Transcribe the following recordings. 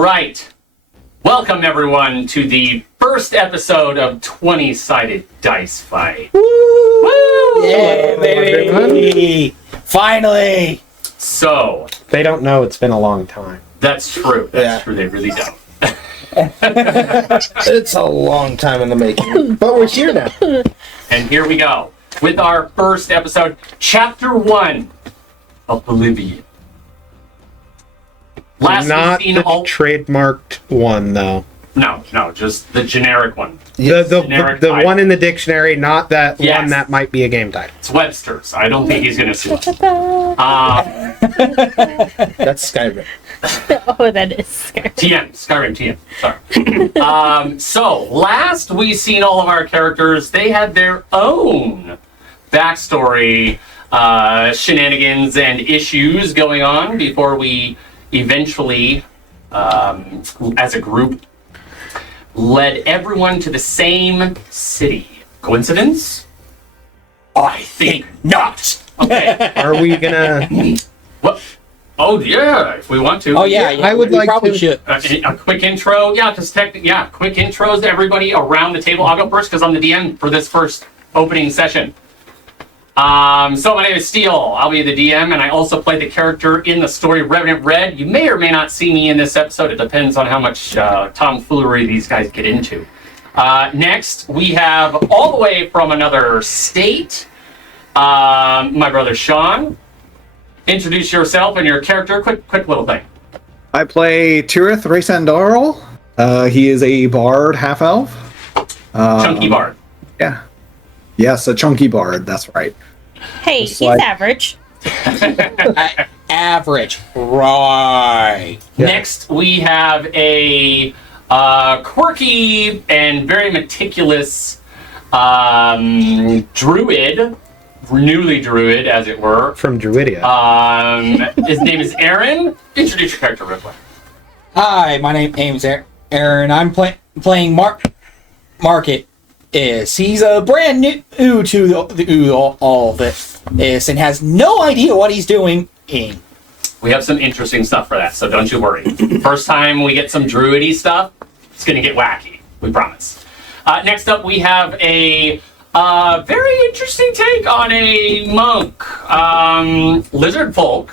right. Welcome, everyone, to the first episode of 20-Sided Dice Fight. Woo! Yeah, baby! Finally! So... They don't know it's been a long time. That's true. That's true. They really don't. It's a long time in the making, but we're here now. And here we go with our first episode, Chapter 1 of Oblivion. Last Not we've seen the trademarked one, though. No, just the generic one. The one in the dictionary, not that Yes. one that might be a game title. It's Webster's. I don't think he's going to sue us. That's Skyrim. Oh, that is scary. Skyrim, sorry. So, last we seen all of our characters, they had their own backstory, shenanigans, and issues going on before we eventually, as a group, led everyone to the same city. Coincidence? I think not! Okay. Are we gonna... What? Oh, yeah, if we want to. Oh, yeah, I would we like probably to- should. A quick intro, quick intros to everybody around the table. I'll go first because I'm the DM for this first opening session. So my name is Steele. I'll be the DM, and I also play the character in the story Revenant Red. You may or may not see me in this episode. It depends on how much tomfoolery these guys get into. Next, we have all the way from another state, my brother Sean. Introduce yourself and your character. Quick little thing. I play Tirith Raysandarl. He is a bard, half-elf. Chunky Bard. Yeah. Yes, a chunky bard, that's right. Hey, It's he's like- average. Average. Right. Yeah. Next, we have a quirky and very meticulous druid, newly druid, as it were. From Druidia. His name is Aaron. Introduce your character real quick. Hi, my name's Aaron. I'm playing Market. He's brand new to all of this and has no idea what he's doing. We have some interesting stuff for that, so don't you worry. First time we get some druidy stuff, it's going to get wacky. We promise. Next up, we have a very interesting take on a monk. Lizard folk.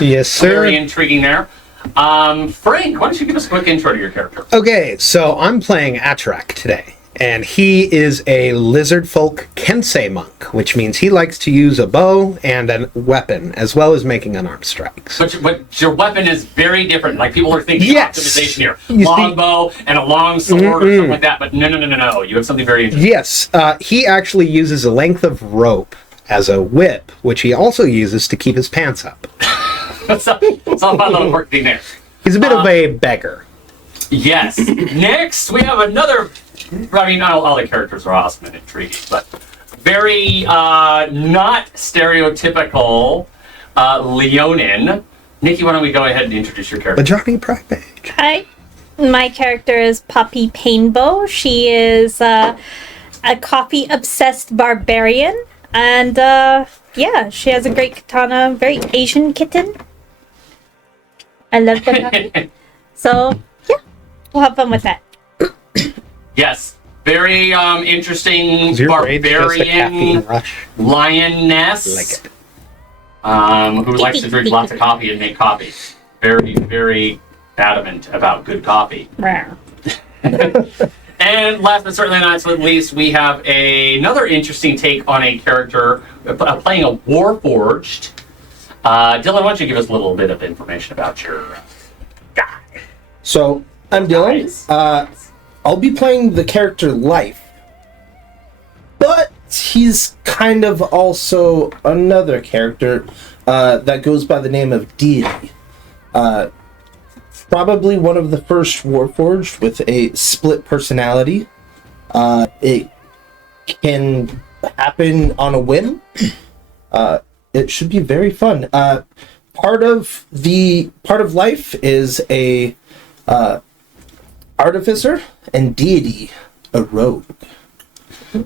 Yes, sir. Very intriguing there. Frank, why don't you give us a quick intro to your character? Okay, so I'm playing Atrak today, and he is a lizard folk Kensei monk, which means he likes to use a bow and a weapon, as well as making unarmed strikes. But your weapon is very different. Like, people are thinking Yes. optimization here. You see- Longbow and a long sword or something like that, but no. You have something very interesting. Yes, he actually uses a length of rope as a whip, which he also uses to keep his pants up. It's all about a little work thing there. He's a bit of a beggar. Yes. Next, we have another... I mean, all the characters are awesome and intriguing, but very not stereotypical Leonin. Nikki, why don't we go ahead and introduce your A character? Johnny Pride page. Hi. My character is Poppy Painbow. She is a coffee-obsessed barbarian. And, she has a great katana. Very Asian kitten. I love the So, yeah. We'll have fun with that. Yes. Very interesting Is your rage just a caffeine barbarian rush? lioness. Like it. Who likes to drink lots of coffee and make coffee. Very, very adamant about good coffee. Rawr. And last but certainly not least, we have another interesting take on a character playing a Warforged. Dylan, why don't you give us a little bit of information about your guy? So, I'm Dylan. Guys. I'll be playing the character Life. But he's kind of also another character that goes by the name of Deity. Probably one of the first Warforged with a split personality. It can happen on a whim. It should be very fun. Part of Life is a artificer, and Deity a rogue.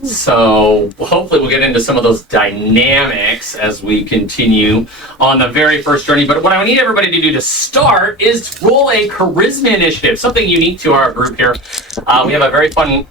So hopefully we'll get into some of those dynamics as we continue on the very first journey. But what I need everybody to do to start is roll a charisma initiative, something unique to our group here. We have a very fun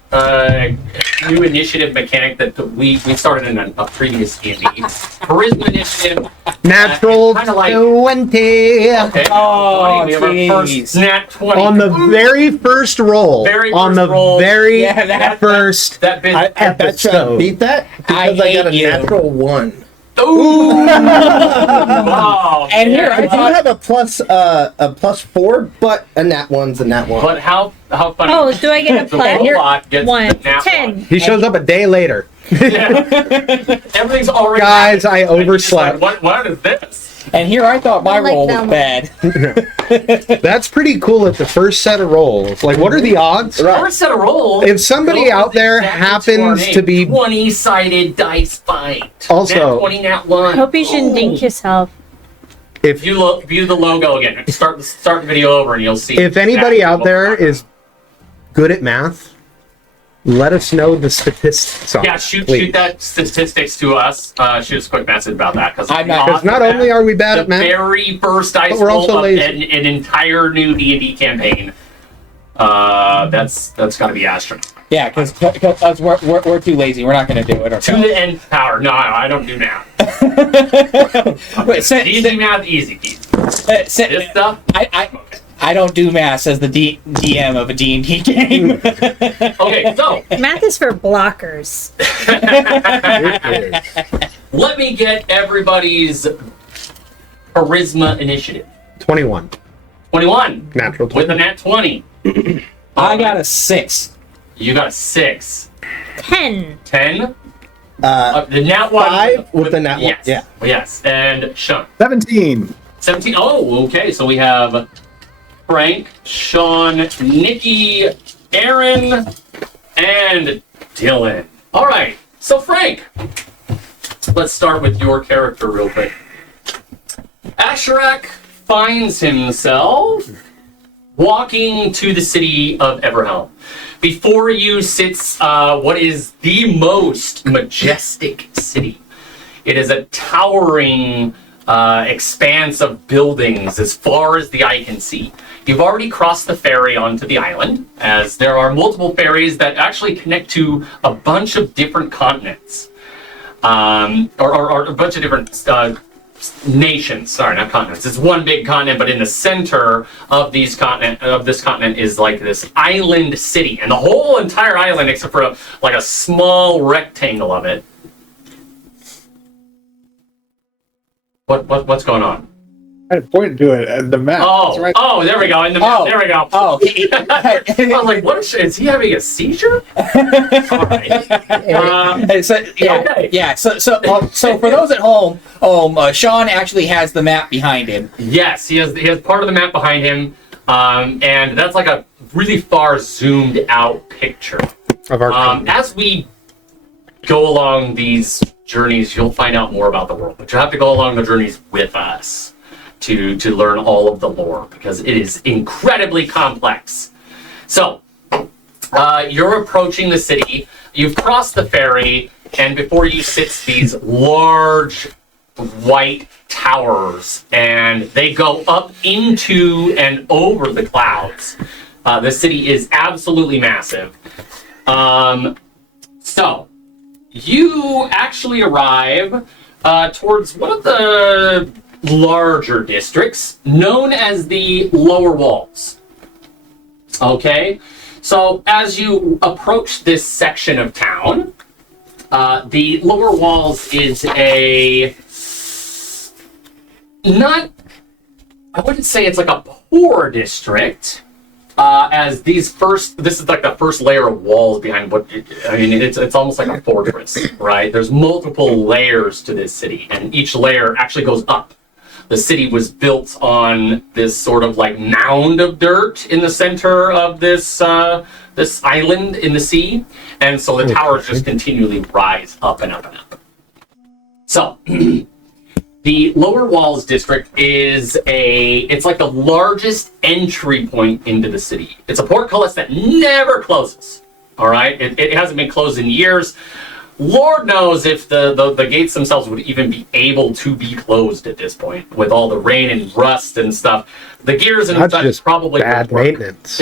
new initiative mechanic that we started in a previous D&D. Charisma initiative. Natural Kinda like- 20. Okay. Oh, we have our first jeez. nat 20. On the very first roll. Very on first the roll. very Yeah, that- first. that bit. I bet you I Episode. beat that because I got a hate you. natural 1. Ooh! Wow. And here, I do have a plus 4, but a nat 1's a nat 1. But how funny? Oh, do I get a the plus? robot gets One. the nat 10. one. He shows up a day later. Yeah. Everything's already. Guys, happened. I And you're just overslept. like, what is this? And here I thought my I like roll was them. bad. That's pretty cool at the first set of rolls. Like, what are the odds? Right. First set of rolls. If somebody goes out there exactly to our happens name. to be 20-sided dice fight. Also- nat 20, nat 1. Hope you shouldn't dink yourself. if View the logo again. Start the video over and you'll see. if anybody exactly out what there we're talking is good at math, let us know the statistics on about. Yeah, it, shoot please. that statistics to us. Shoot us a quick message about that because I'm not- Because not only are we bad the at math, very first dice but we're roll also of lazy. an entire new D&D campaign. That's got to be astronomical. Yeah, because we're too lazy. We're not going to do it To ourselves. the nth power. No, I don't do math. Wait, Easy math, easy. This stuff. I don't do math, says the DM of a D&D game. Okay, so Math is for blockers. let me get everybody's charisma initiative. 21. 21 Natural with 20. a nat 20. I got a 6. You got a 6. 10. 10. The nat 1 5 with the nat 1. Yes. Yeah. Yes. And Sean. 17. 17. Oh, okay. So we have Frank, Sean, Nikki, Aaron, and Dylan. All right. So Frank, let's start with your character real quick. Asherak finds himself walking to the city of Everhelm. Before you sits what is the most majestic city. It is a towering expanse of buildings as far as the eye can see. You've already crossed the ferry onto the island, as there are multiple ferries that actually connect to a bunch of different continents. Or a bunch of different nations. Sorry, not continents. It's one big continent, but in the center of this continent is like this island city, and the whole entire island, except for a small rectangle of it. What's going on? I pointed to it at the map. Oh, It's right. oh, there we go. In the there we go. Oh, I was like, what is he having a seizure? All right. So, yeah, Okay. yeah. So for those at home, Sean actually has the map behind him. Yes, he has part of the map behind him, and that's like a really far zoomed out picture. Of our continent. As we go along these journeys, you'll find out more about the world, but you have to go along the journeys with us to learn all of the lore, because it is incredibly complex. So, you're approaching the city, you've crossed the ferry, and before you sits these large white towers, and they go up into and over the clouds. The city is absolutely massive. So, you actually arrive towards one of the larger districts known as the Lower Walls. Okay? So, as you approach this section of town, the Lower Walls is I wouldn't say it's like a poor district, as this is like the first layer of walls behind it's almost like a fortress, right? There's multiple layers to this city, and each layer actually goes up. The city was built on this sort of like mound of dirt in the center of this island in the sea, and so the towers just continually rise up and up and up. So, the Lower Walls district it's like the largest entry point into the city. It's a portcullis that never closes. All right, it hasn't been closed in years. Lord knows if the gates themselves would even be able to be closed at this point with all the rain and rust and stuff. The gears and That's such just probably bad would work. maintenance.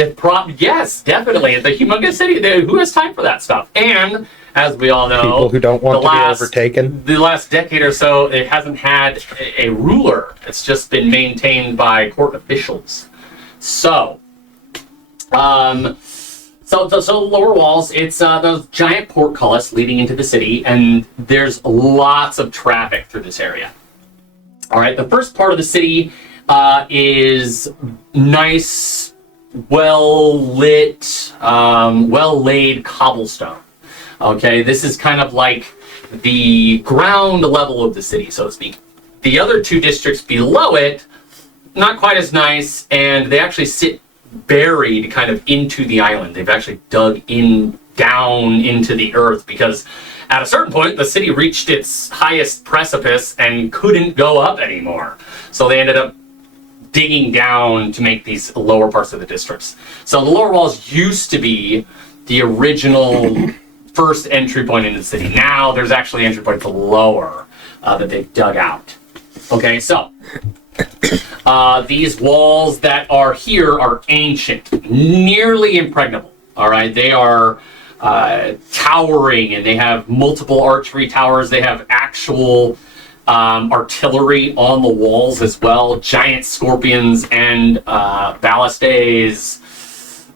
Yes, definitely. The humongous city. Who has time for that stuff? And as we all know, People who don't want the to be overtaken. The last decade or so, it hasn't had a ruler. It's just been maintained by court officials. So, So lower walls, it's those giant portcullis leading into the city, and there's lots of traffic through this area. All right, the first part of the city is nice, well-lit, well-laid cobblestone. Okay, this is kind of like the ground level of the city, so to speak. The other two districts below it, not quite as nice, and they actually sit buried kind of into the island. They've actually dug in down into the earth because at a certain point the city reached its highest precipice and couldn't go up anymore. So they ended up digging down to make these lower parts of the districts. So the lower walls used to be the original first entry point into the city. Now there's actually entry points lower that they've dug out. Okay, so these walls that are here are ancient, nearly impregnable. All right, they are towering, and they have multiple archery towers. They have actual artillery on the walls as well, giant scorpions and ballistaes,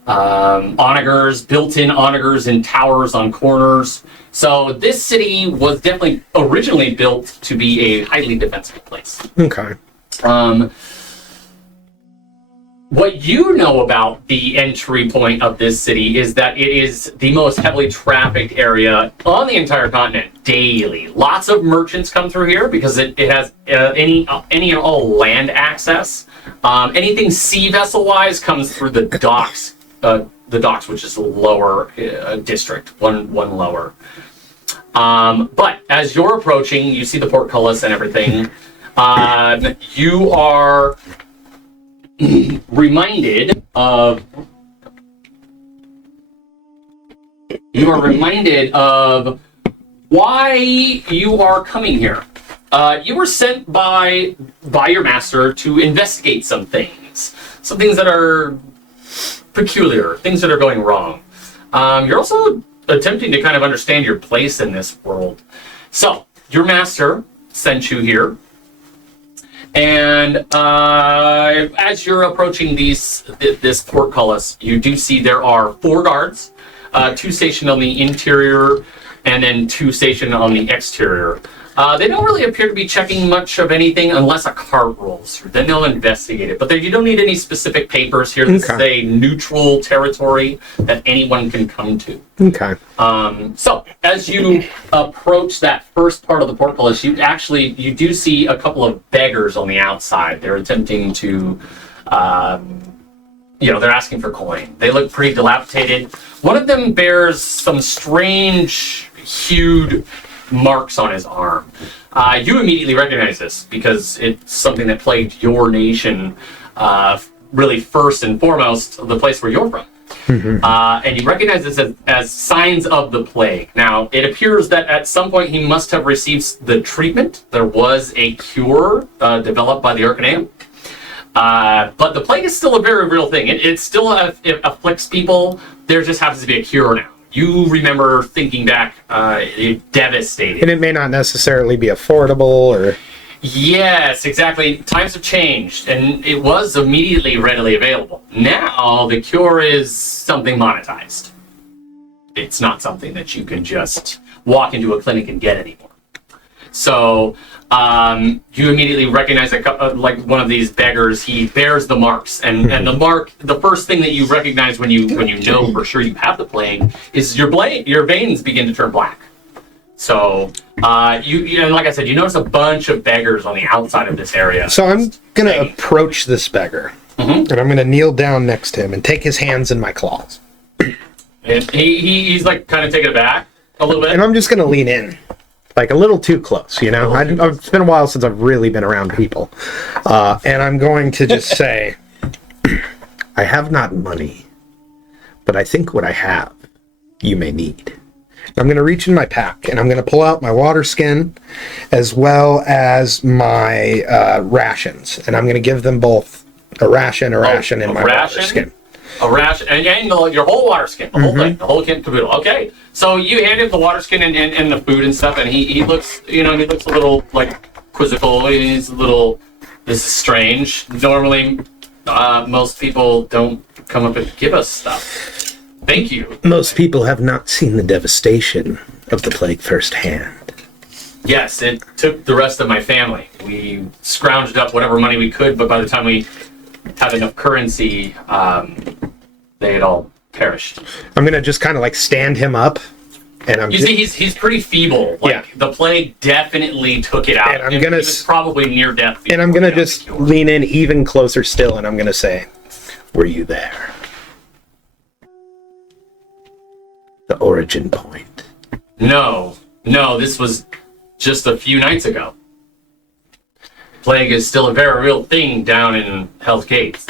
onagers, built-in onagers in towers on corners. So this city was definitely originally built to be a highly defensible place. Okay. What you know about the entry point of this city is that it is the most heavily trafficked area on the entire continent daily. Lots of merchants come through here because it has any and all land access. Anything sea vessel wise comes through the docks. The docks, which is the lower district, one lower. But as you're approaching, you see the portcullis and everything. You are reminded of why you are coming here. You were sent by your master to investigate some things that are peculiar, things that are going wrong. You're also attempting to kind of understand your place in this world. So your master sent you here. And as you're approaching this portcullis, you do see there are 4 guards, 2 stationed on the interior, and then 2 stationed on the exterior. They don't really appear to be checking much of anything unless a cart rolls through. Then they'll investigate it. But you don't need any specific papers here. This is a neutral territory that anyone can come to. Okay. So as you approach that first part of the portcullis, you do see a couple of beggars on the outside. They're attempting to, they're asking for coin. They look pretty dilapidated. One of them bears some strange, hued marks on his arm. You immediately recognize this because it's something that plagued your nation, really first and foremost, the place where you're from. Mm-hmm. And you recognize this as signs of the plague. Now, it appears that at some point he must have received the treatment. There was a cure developed by the Arcaneum. But the plague is still a very real thing. It still afflicts people. There just happens to be a cure now. You remember thinking back, it devastated. And it may not necessarily be affordable or... Yes, exactly. Times have changed, and it was immediately readily available. Now, the cure is something monetized. It's not something that you can just walk into a clinic and get anymore. So, you immediately recognize like one of these beggars. He bears the marks, and the mark. The first thing that you recognize when you know for sure you have the plague is your veins begin to turn black. So, and like I said, you notice a bunch of beggars on the outside of this area. So I'm gonna approach this beggar, and I'm gonna kneel down next to him and take his hands in my claws. And he's like kind of taken aback a little bit, and I'm just gonna lean in. Like a little too close, you know? It's been a while since I've really been around people. And I'm going to just say, I have not money, but I think what I have you may need. I'm going to reach in my pack, and I'm going to pull out my water skin as well as my rations. And I'm going to give them both a ration, and my water skin. A ration, and your whole water skin, the whole thing, the whole kit caboodle. Okay, so you hand him the water skin and the food and stuff, and he looks, he looks a little like quizzical. He's a little, this is strange. Normally, most people don't come up and give us stuff. Thank you. Most people have not seen the devastation of the plague firsthand. Yes, it took the rest of my family. We scrounged up whatever money we could, but by the time we had enough currency, they had all perished. I'm gonna just kind of like stand him up, and see he's pretty feeble. Like the plague definitely took it out. And he was probably near death. And I'm gonna just lean in even closer still, and I'm gonna say, "Were you there? The origin point." No, this was just a few nights ago. Plague is still a very real thing down in Hell's Gates.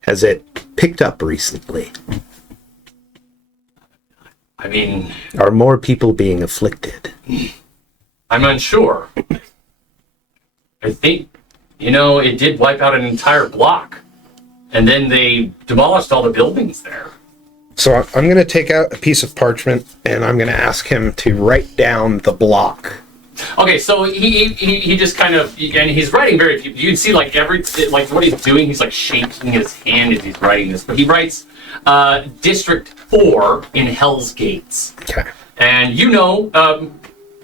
Has it picked up recently? I mean, are more people being afflicted? I'm unsure. I think, it did wipe out an entire block. And then they demolished all the buildings there. So I'm going to take out a piece of parchment, and I'm going to ask him to write down the block. Okay, so he just kind of, and he's writing very few. You can see like what he's doing. He's like shaking his hand as he's writing this. But he writes District 4 in Hell's Gates. Okay. And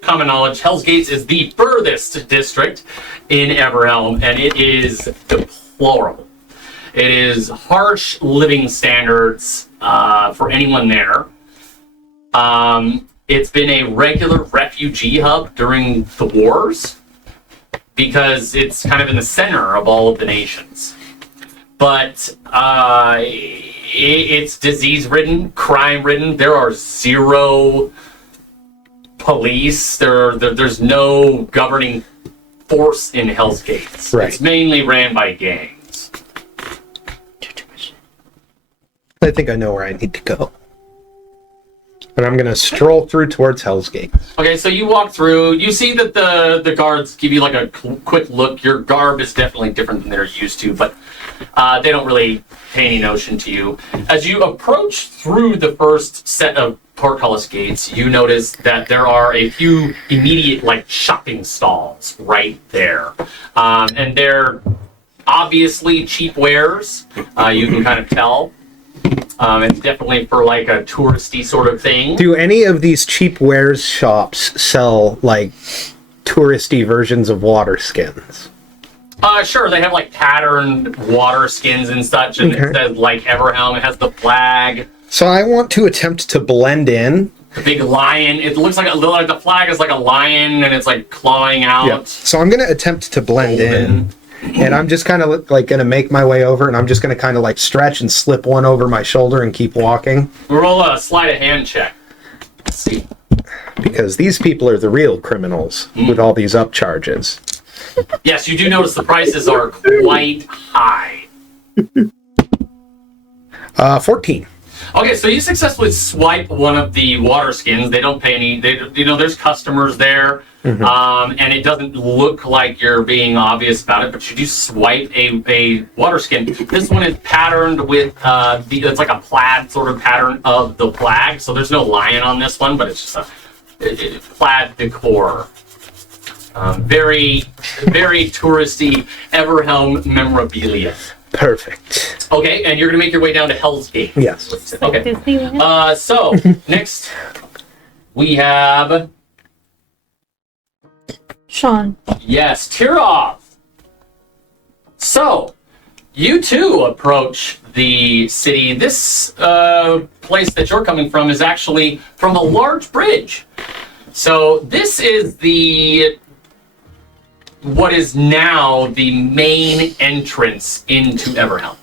common knowledge, Hell's Gates is the furthest district in Everhelm, and it is deplorable. It is harsh living standards for anyone there. It's been a regular refugee hub during the wars because it's kind of in the center of all of the nations. But it's disease-ridden, crime-ridden. There are zero police. There's no governing force in Hell's Gates. Right. It's mainly ran by gangs. I think I know where I need to go. And I'm going to stroll through towards Hell's Gate. Okay, so you walk through. You see that the guards give you like a quick look. Your garb is definitely different than they're used to, but they don't really pay any notion to you. As you approach through the first set of portcullis gates, you notice that there are a few immediate like shopping stalls right there. And they're obviously cheap wares. You can kind of tell. It's definitely for like a touristy sort of thing. Do any of these cheap wares shops sell like touristy versions of water skins? Sure, they have like patterned water skins and such, and it says like Everhelm. It has the flag. So I want to attempt to blend in. The big lion. It looks like the flag is like a lion, and it's like clawing out. Yeah. So I'm going to attempt to blend in. And I'm just kind of like going to make my way over, and I'm just going to kind of like stretch and slip one over my shoulder and keep walking. Roll a sleight of hand check. Let's see. Because these people are the real criminals with all these upcharges. Yes, you do notice the prices are quite high. 14. Okay, so you successfully swipe one of the water skins. They don't pay any. There's customers there, and it doesn't look like you're being obvious about it. But you do swipe a water skin. This one is patterned with it's like a plaid sort of pattern of the flag. So there's no lion on this one, but it's just a plaid decor. Very, very touristy Everhelm memorabilia. Perfect. Okay, and you're gonna make your way down to Hell's Gate. Yes. Okay. So next we have Sean. Yes, Tirov. So you too approach the city. This place that you're coming from is actually from a large bridge. So this is what is now the main entrance into Everhelm.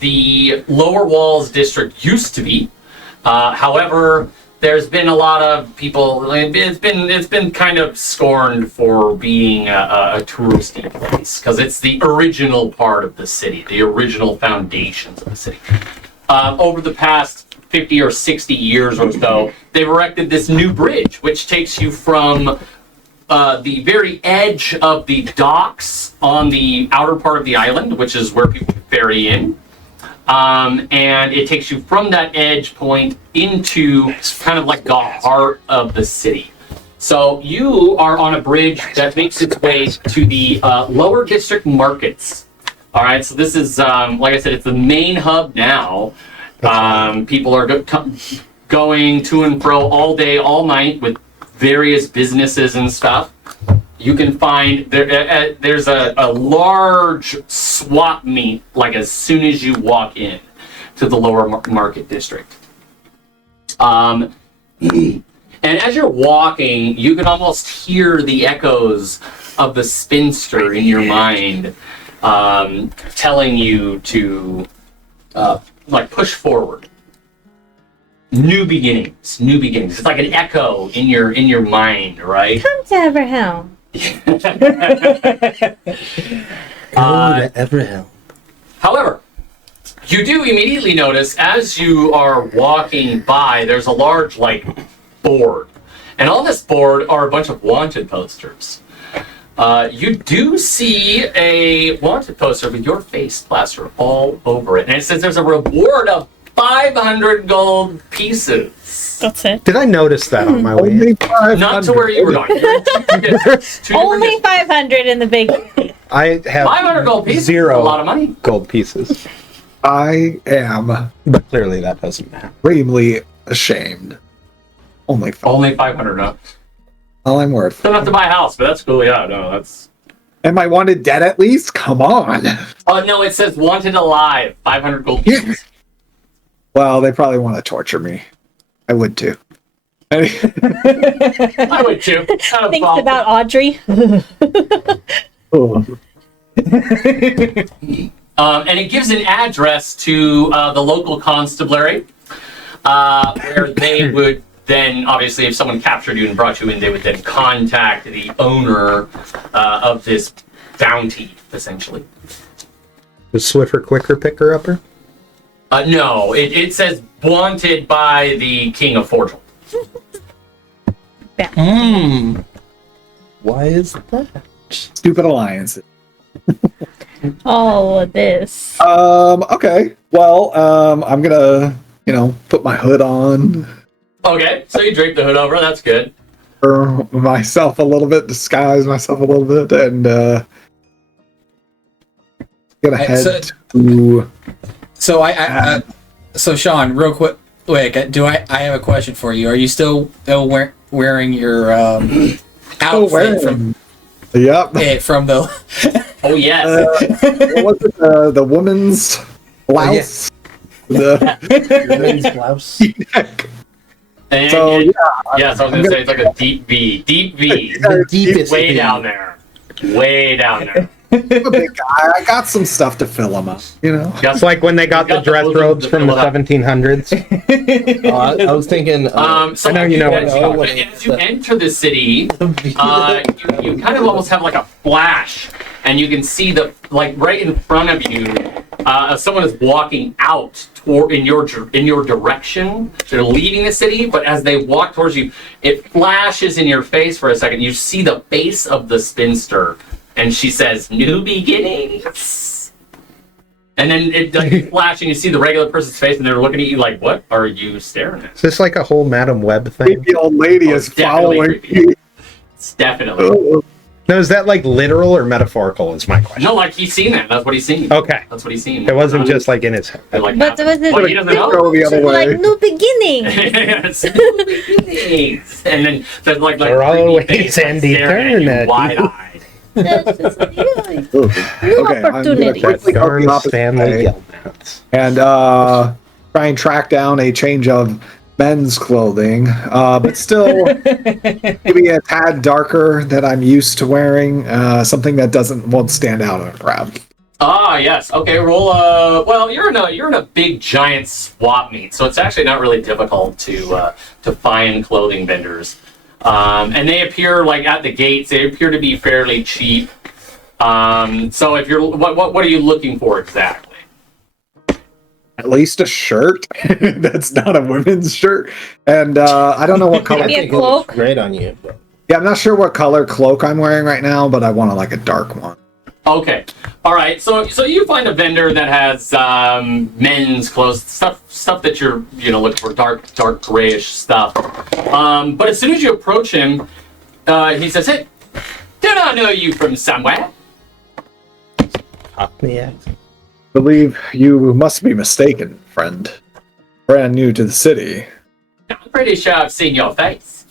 The Lower Walls district used to be. However, there's been a lot of people. It's been kind of scorned for being a touristy place because it's the original part of the city, the original foundations of the city. Over the past 50 or 60 years or so, they've erected this new bridge, which takes you from the very edge of the docks on the outer part of the island, which is where people ferry in. And it takes you from that edge point into kind of like the heart of the city. So you are on a bridge that makes its way to the lower district markets. All right, so this is, like I said, it's the main hub now. People are going to and fro all day, all night with various businesses and stuff. You can find there's a large swap meet like as soon as you walk in to the lower market district. And as you're walking, you can almost hear the echoes of the spinster in your mind, telling you to like push forward. New beginnings. It's like an echo in your mind, right? Come to Everhelm. Go to Everhelm. However, you do immediately notice as you are walking by, there's a large board, and on this board are a bunch of wanted posters. You do see a wanted poster with your face plastered all over it, and it says there's a reward of 500 gold pieces. That's it. Did I notice that on my way? Only in? 500. Not to where you were going. Only 500 in the big. I have 500 gold pieces. zero Is a lot of money. gold pieces, I am but clearly that doesn't matter. extremely ashamed. Only Only 500. No, all I'm worth. don't have to buy a house, but that's cool. Yeah, no, that's. Am I wanted dead at least? Come on. Oh no, it says wanted alive. 500 gold pieces. Well, they probably want to torture me. I would too. I would too. Not a Thinks problem. about Audrey. Oh. And it gives an address to the local constabulary, where they would then, obviously, if someone captured you and brought you in, they would then contact the owner of this bounty, essentially. Was Swiffer quicker picker upper? No, it says wanted by the King of Fortune. Why is that? Stupid alliances. All of this. Okay. Well, I'm gonna, put my hood on Okay, so you drape the hood over. That's good. for myself a little bit, disguise myself a little bit, and gonna head to. So so Sean, real quick, I have a question for you. Are you still wearing your outfit from Yep. from the? Oh yes. What was it? The woman's blouse. The Women's blouse. And, So, yeah, so I was gonna say it's like a deep V. The deepest. Way V. down there. Way down there. I'm a big guy. I got some stuff to fill him up. It's like when they got the Got the dress bosom robes to from the fill it up. 1700s. I was thinking. So I know you know what as it's you, called. as you enter the city, you kind of almost have like a flash, and you can see right in front of you, someone is walking out in your direction. They're leaving the city, but as they walk towards you, it flashes in your face for a second. You see the face of the spinster, and she says, "New beginnings." And then it does flash, and you see the regular person's face, and they're looking at you like, "What are you staring at?" Is this like a whole Madam Web thing? The old lady Oh, is it's definitely following creepy. me. It's definitely. No, is that like literal or metaphorical? Is my question. No, like he's seen that. That's what he's seen. Okay. That's what he's seen. It wasn't just like in his head. Like, But was it what, he doesn't know? Go the other way. like new beginning? Yes. And then there's like For creepy always face, and staring at you eternity. wide-eyed. That's just, yeah, new Okay, I'm gonna opportunity. quickly go Darn the opposite Stanley way Yelnats. and try and track down a change of men's clothing, but still maybe a tad darker than I'm used to wearing. Something that won't stand out in a crowd. Ah, yes. Okay, roll. Well, you're in a big giant swap meet, so it's actually not really difficult to find clothing vendors. And they appear like at the gates. They appear to be fairly cheap. So if you're what are you looking for exactly? at least a shirt that's not a women's shirt, and I don't know what color. Maybe a think it looks cloak? great on you. But Yeah, I'm not sure what color cloak I'm wearing right now, but I want like a dark one. Okay. All right. So you find a vendor that has men's clothes, stuff that you're looking for, dark grayish stuff. But as soon as you approach him, he says, "Hey, don't I know you from somewhere?" Cockney accent. Believe you must be mistaken, friend. Brand new to the city. I'm pretty sure I've seen your face.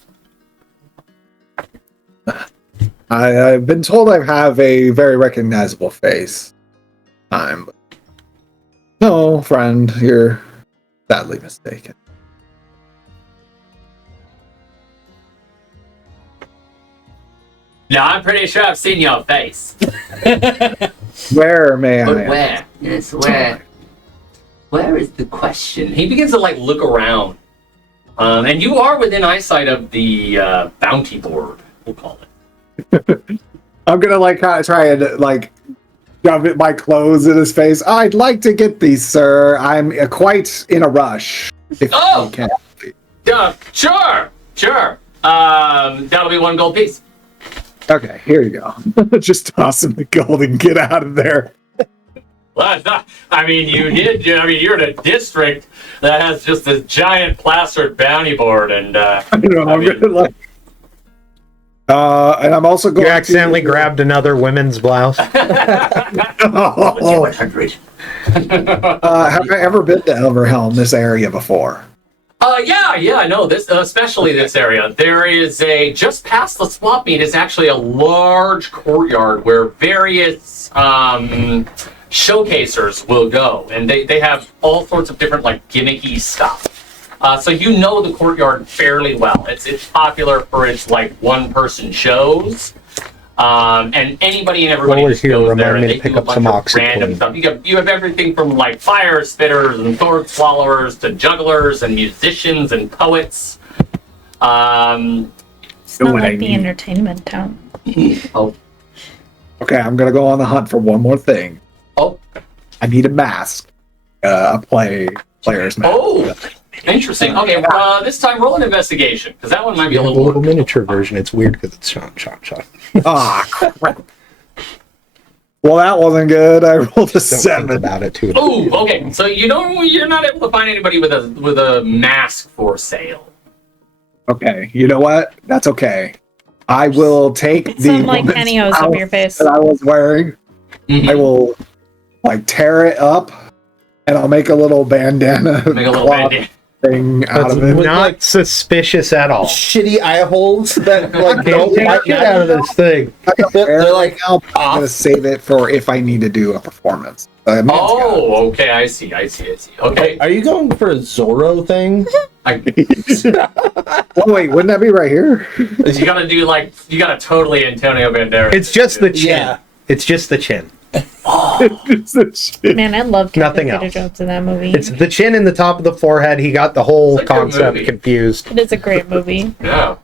I've been told I have a very recognizable face. No, friend, you're sadly mistaken. No, I'm pretty sure I've seen your face. Where may But I? where? Yes, where? Where is the question? He begins to look around, and you are within eyesight of the bounty board. We'll call it. I'm gonna try and shove my clothes in his face. I'd like to get these, sir. I'm quite in a rush. If Oh! you can. Sure. That'll be 1 gold piece. Okay, here you go. Just toss him the gold and get out of there. Well, it's not, you're in a district that has just this giant plastered bounty board, and And I'm also going You accidentally grabbed another women's blouse. Have I ever been to Elverhelm, this area, before? Yeah, no, this, especially this area. There is just past the swap meet is actually a large courtyard where various showcasers will go, and they have all sorts of different gimmicky stuff. So you know the courtyard fairly well. It's popular for its one-person shows, and anybody and everybody While we're just here, goes remind there, me and to they pick do a up bunch some of random OxyClean. stuff. You have everything from fire spitters and sword swallowers to jugglers and musicians and poets. It's not like the entertainment town. Oh, Okay, I'm gonna go on the hunt for one more thing. oh, I need a mask. A player's mask. oh! Interesting. Okay, this time roll an investigation because that one might be You a have a little little more. miniature version. It's weird because it's shot. Ah, crap. Well, that wasn't good. I rolled a Don't think 7. about it too. Oh, okay. So you're not able to find anybody with a mask for sale. Okay, you know what? That's okay. I will take Get the some woman's pantyhose over blouse your face. that I was wearing. Mhm. I will tear it up, and I'll make a little bandana Make a little cloth bandana. thing out That's of it. not suspicious at all. Shitty eye holes that Don't don't take it out of this thing. They're like I'm gonna save it for if I need to do a performance. Oh, okay. I see. Okay. Are you going for a Zorro thing? Oh wait, wouldn't that be right here? You gotta totally Antonio Banderas. It's just the chin. Yeah. It's just the chin. It's the shit. Man, I love Nothing Catherine else. Zeta-Jones in that movie. It's the chin and the top of the forehead. He got the whole It's a good concept movie. confused. It is a great movie. Yeah.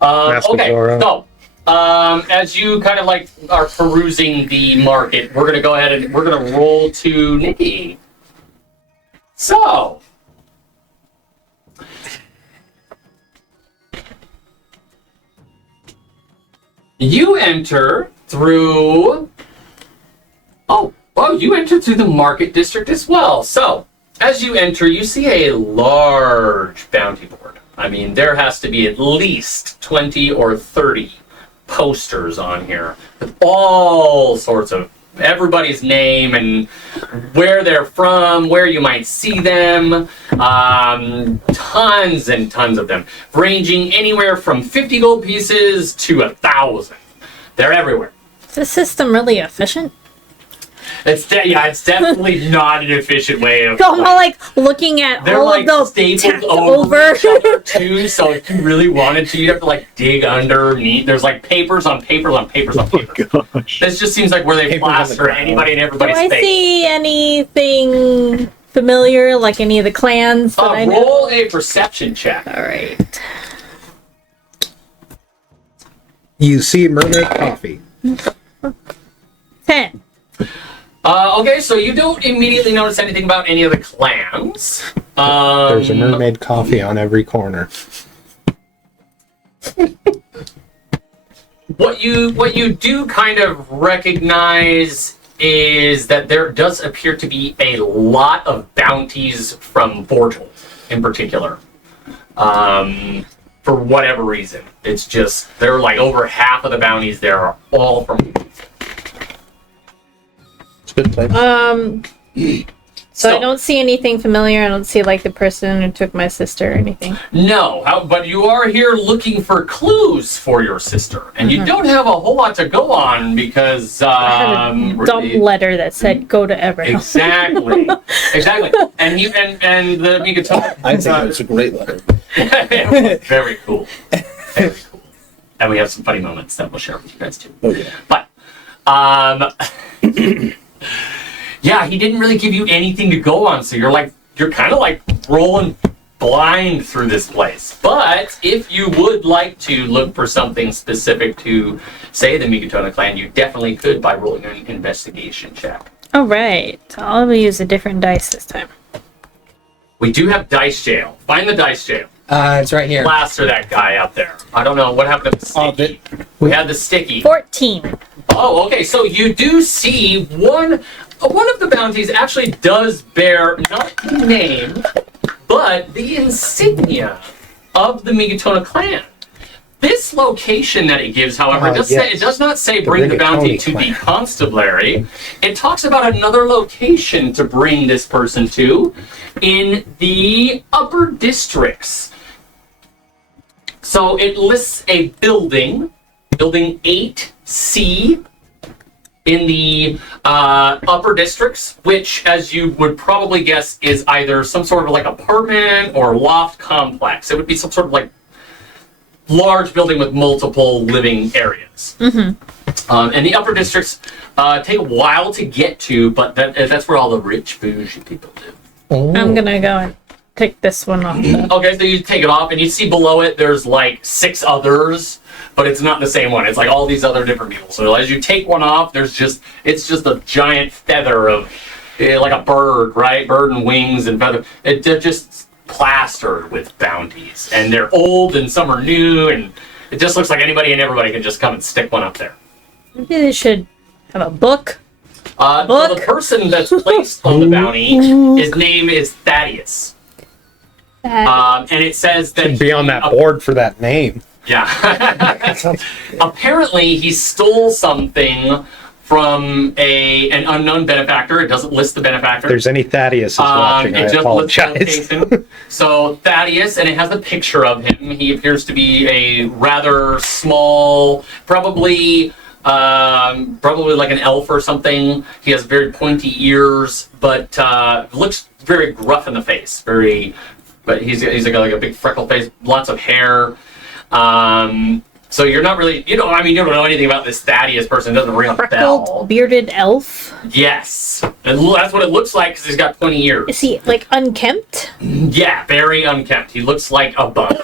Mask of Okay. Zorro. So, as you kind of are perusing the market, we're gonna go ahead and we're gonna roll to Nikki. So. You enter through. Oh, you enter through the market district as well. So, as you enter, you see a large bounty board. There has to be at least 20 or 30 posters on here with all sorts of everybody's name and where they're from, where you might see them. Tons and tons of them, ranging anywhere from 50 gold pieces to 1,000. They're everywhere. Is the system really efficient? It's definitely not an efficient way of. I'm all looking at They're all of those stapled tacked over over. each other too. So if you really wanted to, you'd have to dig underneath. There's papers on papers on papers on papers. Gosh. This just seems like where they Papers on the plaster ground. anybody and Do everybody's I face. see anything familiar, like any of the clans that I know? Roll a perception check. All right. You see mermaid coffee. 10. Okay, so you don't immediately notice anything about any of the clans. There's a mermaid coffee on every corner. What you do kind of recognize is that there does appear to be a lot of bounties from Vortal, in particular. For whatever reason, it's just they're like over half of the bounties there are all from. It's a good place. So I don't see anything familiar. I don't see like the person who took my sister or anything. No, but you are here looking for clues for your sister, and you don't have a whole lot to go on because I had a dumb letter that said "Go to Everhill." exactly, and the Migatone. I think it's a great letter. Very cool, very cool, and we have some funny moments that we'll share with you guys too. Oh yeah, But yeah, he didn't really give you anything to go on, so you're kind of like rolling blind through this place. But if you would like to look for something specific to, say, the Migatona clan, you definitely could by rolling an investigation check. All right, I'll use a different dice this time. We do have dice jail. Find the dice jail. It's right here. Plaster that guy out there. I don't know what happened to the sticky. We had the sticky. 14. Oh, okay. So you do see one of the bounties actually does bear not the name, but the insignia of the Migatona clan. This location that it gives, however, it does not say bring the bounty to the constabulary. It talks about another location to bring this person to in the upper districts. So it lists a building 8C, in the upper districts, which, as you would probably guess, is either some sort of like apartment or loft complex. It would be some sort of like large building with multiple living areas. Mm-hmm. And the upper districts take a while to get to, but that's where all the rich bougie people live. Oh. I'm gonna go and take this one off. Okay, so you take it off, and you see below it there's like 6 others, but it's not the same one. It's like all these other different people. So as you take one off, it's just a giant feather of like a bird, right? Bird and wings and feather. They're just plastered with bounties, and they're old and some are new, and it just looks like anybody and everybody can just come and stick one up there. Maybe they should have a book. So the person that's placed on the bounty, his name is Thaddeus. And it says that Should be on that board for that name. Yeah. Apparently, he stole something from an unknown benefactor. It doesn't list the benefactor. If there's any Thaddeus watching, I apologize. Lists the location. So Thaddeus, and it has a picture of him. He appears to be a rather small, probably like an elf or something. He has very pointy ears, but looks very gruff in the face. But he's like a big freckle face, lots of hair. So you're not really, you don't know anything about this Thaddeus person. It doesn't ring a bell. Freckled, bearded elf. Yes, and that's what it looks like because he's got 20 ears. Is he like unkempt? Yeah, very unkempt. He looks like a bum.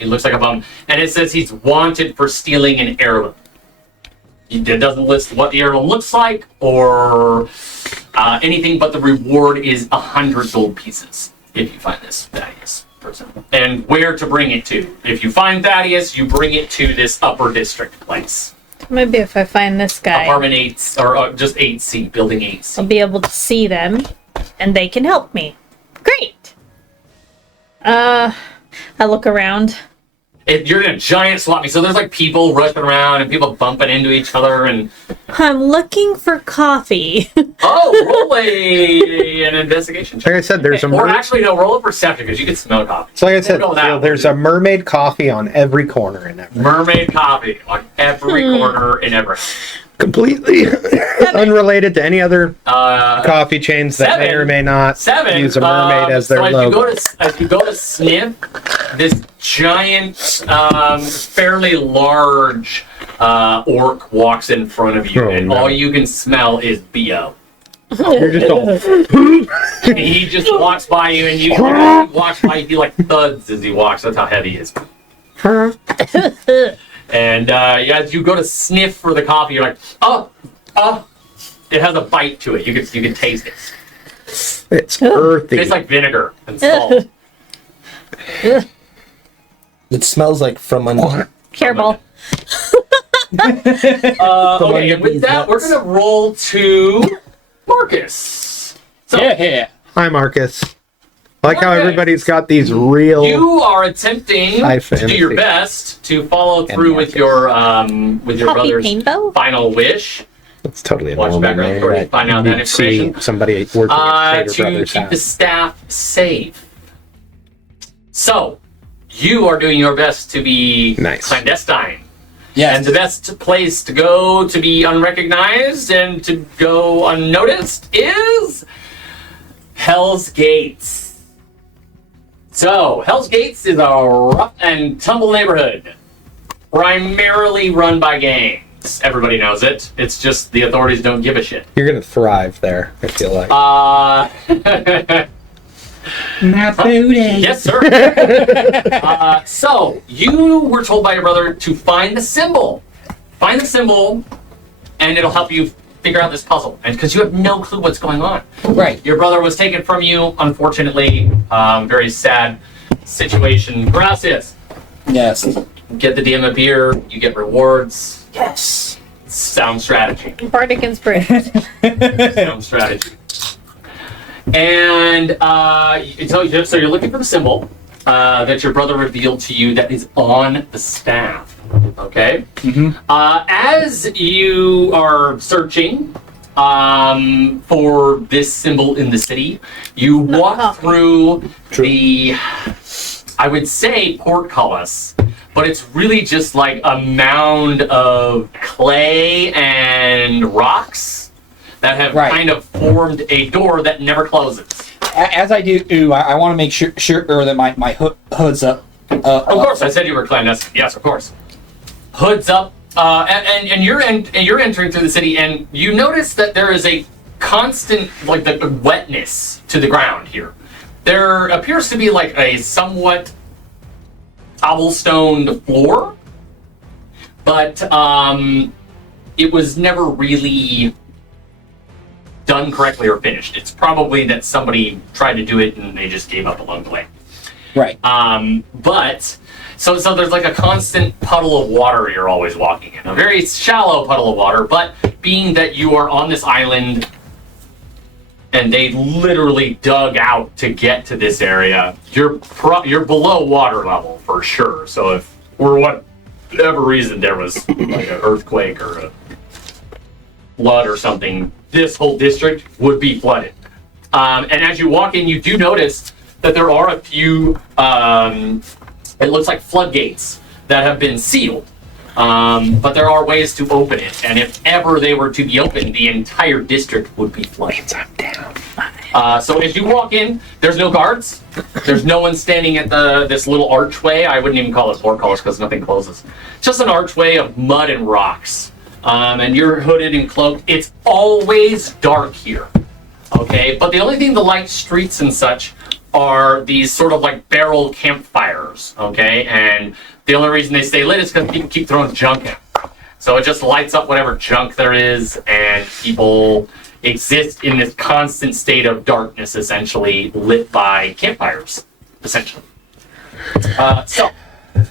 And it says he's wanted for stealing an heirloom. It doesn't list what the heirloom looks like or anything, but the reward is 100 gold pieces if you find this Thaddeus person. And where to bring it to. If you find Thaddeus, you bring it to this upper district place. Maybe if I find this guy, Apartment 8, or just 8C, building 8C. I'll be able to see them, and they can help me. Great. I look around. You're in a giant swap meet, so there's like people rushing around and people bumping into each other and... I'm looking for coffee. roll an investigation check. Like I said, there's a Or actually, no, roll a perception because you can smell coffee. So like I said, We'll go that there's way. a mermaid coffee on every corner in Everett. Mermaid coffee on every corner in Everett. Completely unrelated to any other coffee chains that may 7. or may not 7. use a mermaid as their so logo. as you go to sniff, this giant, fairly large orc walks in front of you, Oh, and no. all you can smell is BO. You're just all, He just walks by you, and he walks by, he like thuds as he walks. That's how heavy he is. And as you go to sniff for the coffee, you're like, it has a bite to it. You can taste it. It's earthy. It's like vinegar and salt. It smells like from under. Careful. Okay, and with that, we're gonna roll to Marcus. So Yeah. Hi, Marcus. I like how Marcus, everybody's got these real. you are attempting High to do your fantasy. best to follow And through with Marcus. your Poppy brother's Painbow? final wish. It's totally a Watch normal background way story, that find out that you'd see information. somebody working at To Trader Brothers' keep the house. staff safe. So, you are doing your best to be Nice. clandestine. Yes. And the best place to go to be unrecognized and to go unnoticed is Hell's Gates. So, Hell's Gates is a rough and tumble neighborhood, primarily run by gangs. Everybody knows it. It's just the authorities don't give a shit. You're gonna thrive there, I feel like. My booty. Yes, sir. So, you were told by your brother to find the symbol. Find the symbol, and it'll help you figure out this puzzle. And because you have no clue what's going on. Right. Your brother was taken from you, unfortunately. Very sad situation. Gracias. Yes. Get the DM a beer, you get rewards. Yes. Sound strategy. Bardic inspiration. Sound strategy. And so you're looking for the symbol that your brother revealed to you that is on the staff. Okay? As you are searching for this symbol in the city, you walk through the, I would say, portcullis, but it's really just like a mound of clay and rocks that have Right. kind of formed a door that never closes. As I do, I want to make sure that my hood's up. Of course, I said you were clandestine. Yes, of course. Hood's up, and you're entering through the city, and you notice that there is a constant like the wetness to the ground here. There appears to be like a somewhat cobblestone floor, but it was never really done correctly or finished. It's probably that somebody tried to do it and they just gave up along the way. Right. But so there's like a constant puddle of water you're always walking in, a very shallow puddle of water. But being that you are on this island and they literally dug out to get to this area, you're below water level for sure. So if for whatever reason there was like an earthquake or a flood or something, this whole district would be flooded. And as you walk in, you do notice that there are a few, it looks like floodgates that have been sealed. But there are ways to open it. And if ever they were to be opened, the entire district would be flooded. I'm down. So as you walk in, there's no guards. There's no one standing at this little archway. I wouldn't even call it portcullis because nothing closes. It's just an archway of mud and rocks. And you're hooded and cloaked. It's always dark here. Okay? But the only thing the light streets and such are these sort of like barrel campfires. Okay? And the only reason they stay lit is because people keep throwing junk in. So it just lights up whatever junk there is, and people exist in this constant state of darkness, essentially, lit by campfires, essentially. So,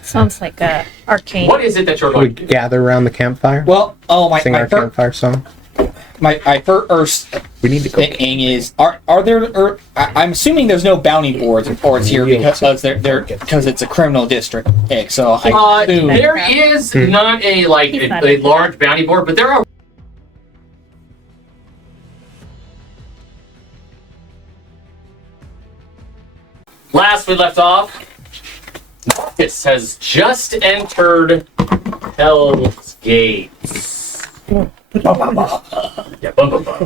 Sounds like a arcane. what is it that you're We going to do? gather around the campfire. Well, Sing our campfire song. my first We need to go. thing is, are there? I'm assuming there's no bounty boards here because because it's a criminal district. Okay, so I assume There is not a He's not a into large bounty board, but there are. Last we left off, Marcus has just entered Hell's Gates. Yeah, bum, bum.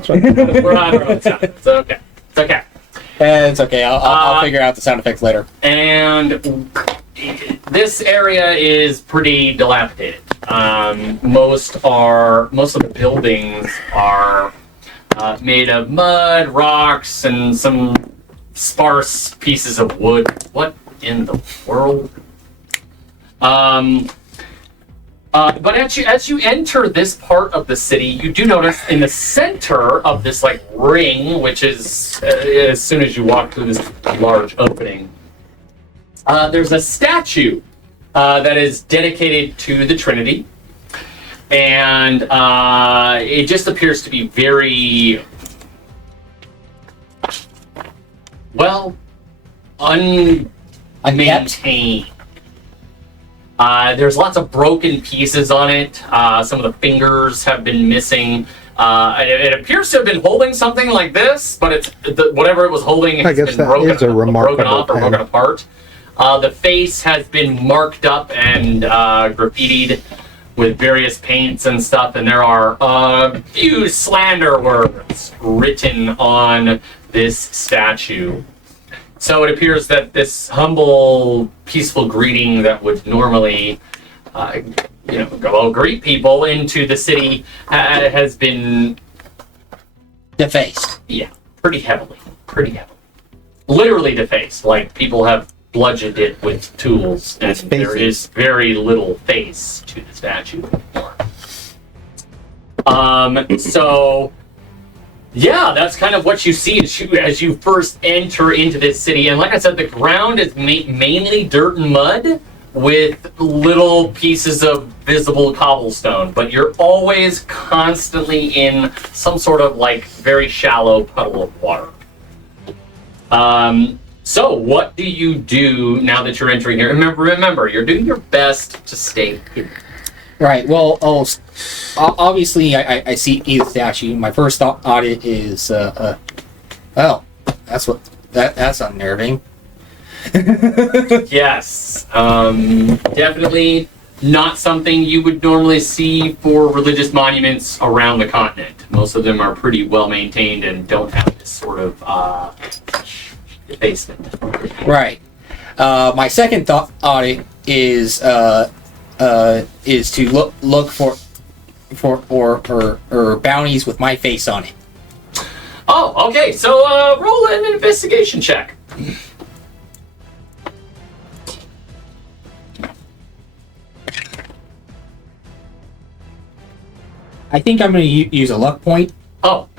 We're on our own sound. It's okay. It's okay. it's okay. I'll figure out the sound effects later. And this area is pretty dilapidated. Most of the buildings are made of mud, rocks, and some sparse pieces of wood. What in the world? But as you enter this part of the city, you do notice in the center of this like ring, which is as soon as you walk through this large opening, there's a statue that is dedicated to the Trinity, and it just appears to be very well unmaintained. There's lots of broken pieces on it. Some of the fingers have been missing. It appears to have been holding something like this, but it's whatever it was holding has guess been that broken, is a remarkable broken off or pen. broken apart. The face has been marked up and graffitied with various paints and stuff, and there are a few slander words written on this statue. So it appears that this humble, peaceful greeting that would normally, go greet people into the city has been, Defaced. yeah, pretty heavily. Literally defaced. Like people have bludgeoned it with tools, and there is very little face to the statue anymore. So. Yeah, that's kind of what you see as you first enter into this city. And like I said, the ground is mainly dirt and mud with little pieces of visible cobblestone. But you're always constantly in some sort of like very shallow puddle of water. So what do you do now that you're entering here? Remember, you're doing your best to stay hidden. Right. Well, obviously, I see the statue. My first thought is, that's unnerving. Yes, definitely not something you would normally see for religious monuments around the continent. Most of them are pretty well maintained and don't have this sort of defacement. Right. My second thought is to look for bounties with my face on it. Oh, okay. So roll an investigation check. I think I'm going to use a luck point. Oh.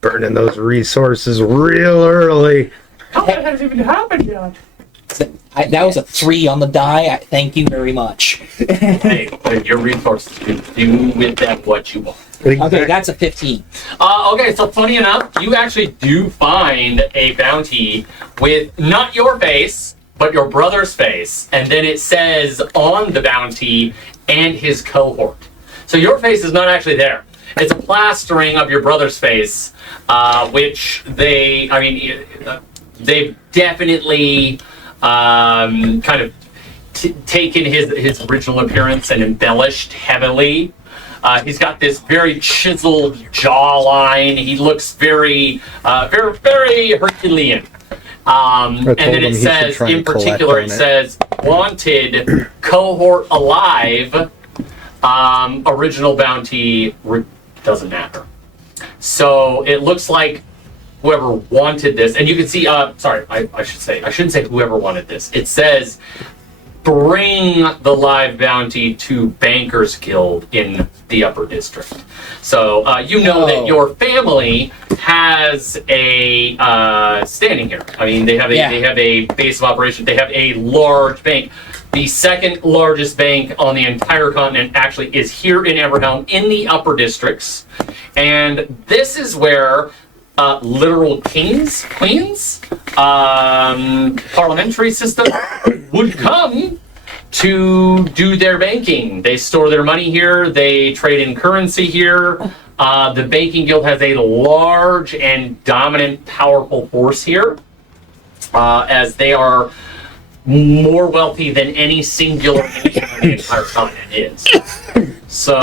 Burning those resources real early. How that hasn't even happened yet? That was a 3 on the die. Thank you very much. Hey, your resources can do with them what you want. Okay, that's a 15. Okay, so funny enough, you actually do find a bounty with not your face, but your brother's face. And then it says on the bounty, and his cohort. So your face is not actually there. It's a plastering of your brother's face, which they've definitely kind of taken his original appearance and embellished heavily. He's got this very chiseled jawline. He looks very Herculean. And then it says, in particular, it says, wanted, cohort alive, original bounty, doesn't matter. So it looks like whoever wanted this, and you can see, I shouldn't say whoever wanted this. It says, bring the live bounty to Bankers Guild in the Upper District. So you know that your family has a standing here. I mean, they have a base of operation. They have a large bank. The second largest bank on the entire continent actually is here in Everhelm in the upper districts. And this is where literal kings, queens, parliamentary system would come to do their banking. They store their money here. They trade in currency here. The banking guild has a large and dominant, powerful force here, as they are more wealthy than any singular nation on the entire continent is. So,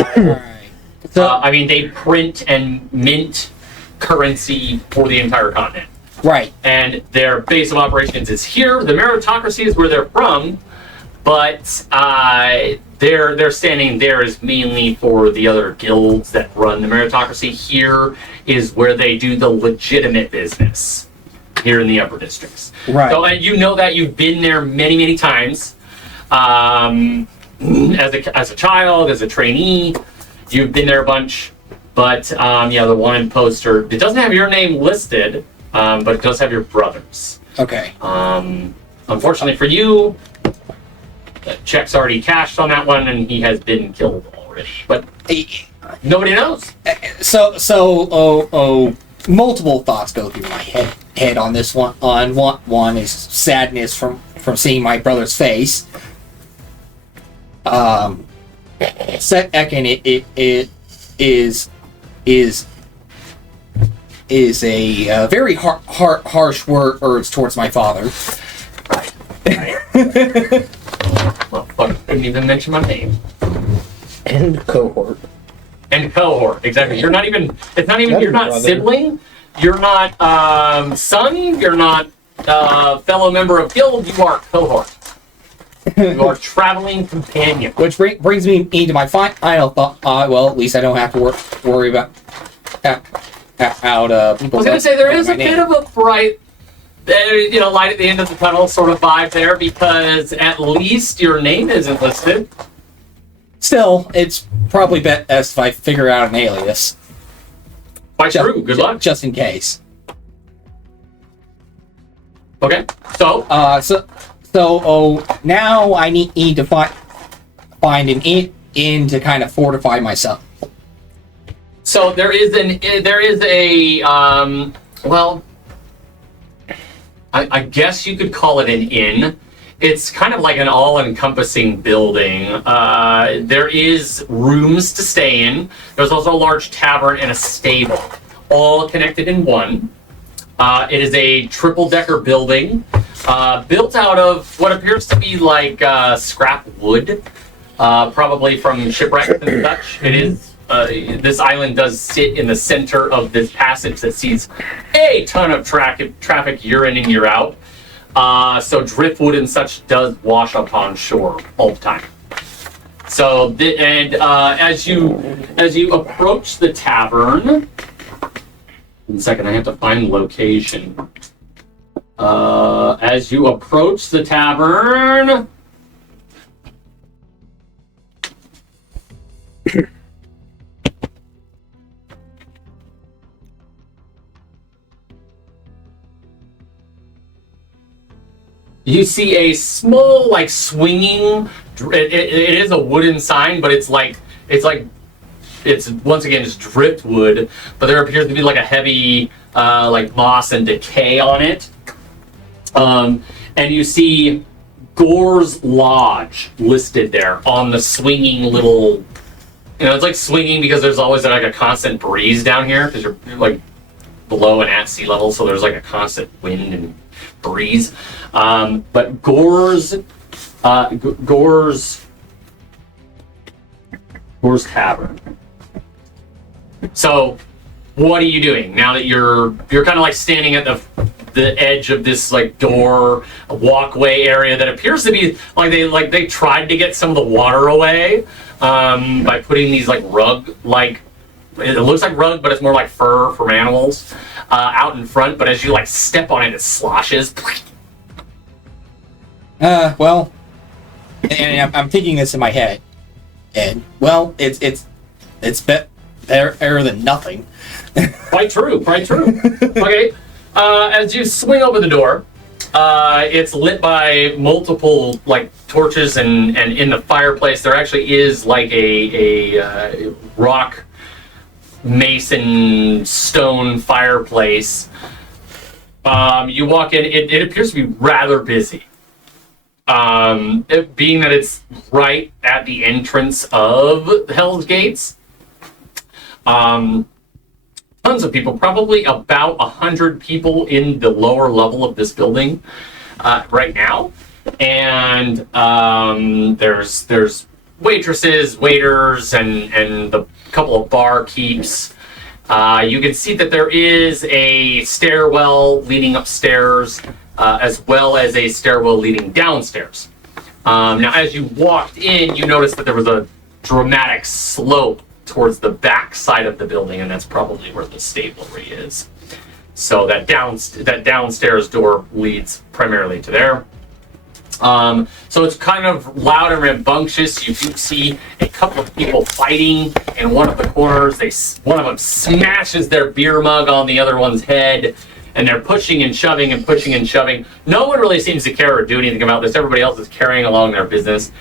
they print and mint currency for the entire continent. Right. And their base of operations is here. The meritocracy is where they're from, but They're standing there is mainly for the other guilds that run the meritocracy. Here is where they do the legitimate business here in the upper districts. Right. So you know that you've been there many times. As a child, as a trainee, you've been there a bunch. But the wanted poster, it doesn't have your name listed, but it does have your brother's. Okay. Unfortunately for you, the check's already cashed on that one, and he has been killed already. But nobody knows. So, multiple thoughts go through my head on this one. One is sadness from seeing my brother's face. Second, it is a very harsh words towards my father. Well, fuck, couldn't even mention my name. And cohort. And cohort, exactly. You're not even. It's not even. Not You're even not brother. sibling. You're not son. You're not fellow member of guild. You are cohort. You are traveling companion. Which brings me into my final thought. Well, at least I don't have to worry about how people. I was gonna say there is a bit of a bright, light at the end of the tunnel sort of vibe there, because at least your name isn't listed. Still, it's probably best if I figure out an alias. Quite true. Good luck. Just in case. Okay. So So now I need to find an inn to kind of fortify myself. So there is a I guess you could call it an inn. It's kind of like an all-encompassing building. There is rooms to stay in. There's also a large tavern and a stable, all connected in one. It is a triple-decker building built out of what appears to be like scrap wood, probably from shipwrecks and such. It is. This island does sit in the center of this passage that sees a ton of traffic year in and year out. So driftwood and such does wash up on shore all the time. So as you approach the tavern, one second, I have to find the location. As you approach the tavern. You see a small, swinging. It is a wooden sign, but it's once again just driftwood. But there appears to be a heavy, moss and decay on it. And you see Gore's Lodge listed there on the swinging little. It's like swinging because there's always a constant breeze down here because you're below and at sea level, so there's a constant wind and breeze. But Gore's Tavern. So, what are you doing now that you're kind of standing at the edge of this door walkway area that appears to be they tried to get some of the water away by putting these rug it looks like rug, but it's more like fur from animals out in front. But as you step on it, it sloshes. Well, and I'm thinking this in my head, and well, it's better than nothing. Quite true. Okay, as you swing over the door, it's lit by multiple torches, and in the fireplace there actually is a rock mason stone fireplace. You walk in, it appears to be rather busy. Being that it's right at the entrance of Hell's Gates. Tons of people, probably about 100 people in the lower level of this building right now. And there's waitresses, waiters, and the couple of barkeeps. You can see that there is a stairwell leading upstairs, as well as a stairwell leading downstairs. Now, as you walked in, you noticed that there was a dramatic slope towards the back side of the building, and that's probably where the stablery is. So that downstairs door leads primarily to there. So it's kind of loud and rambunctious. You do see a couple of people fighting in one of the corners. One of them smashes their beer mug on the other one's head, and they're pushing and shoving and pushing and shoving. No one really seems to care or do anything about this. Everybody else is carrying along their business.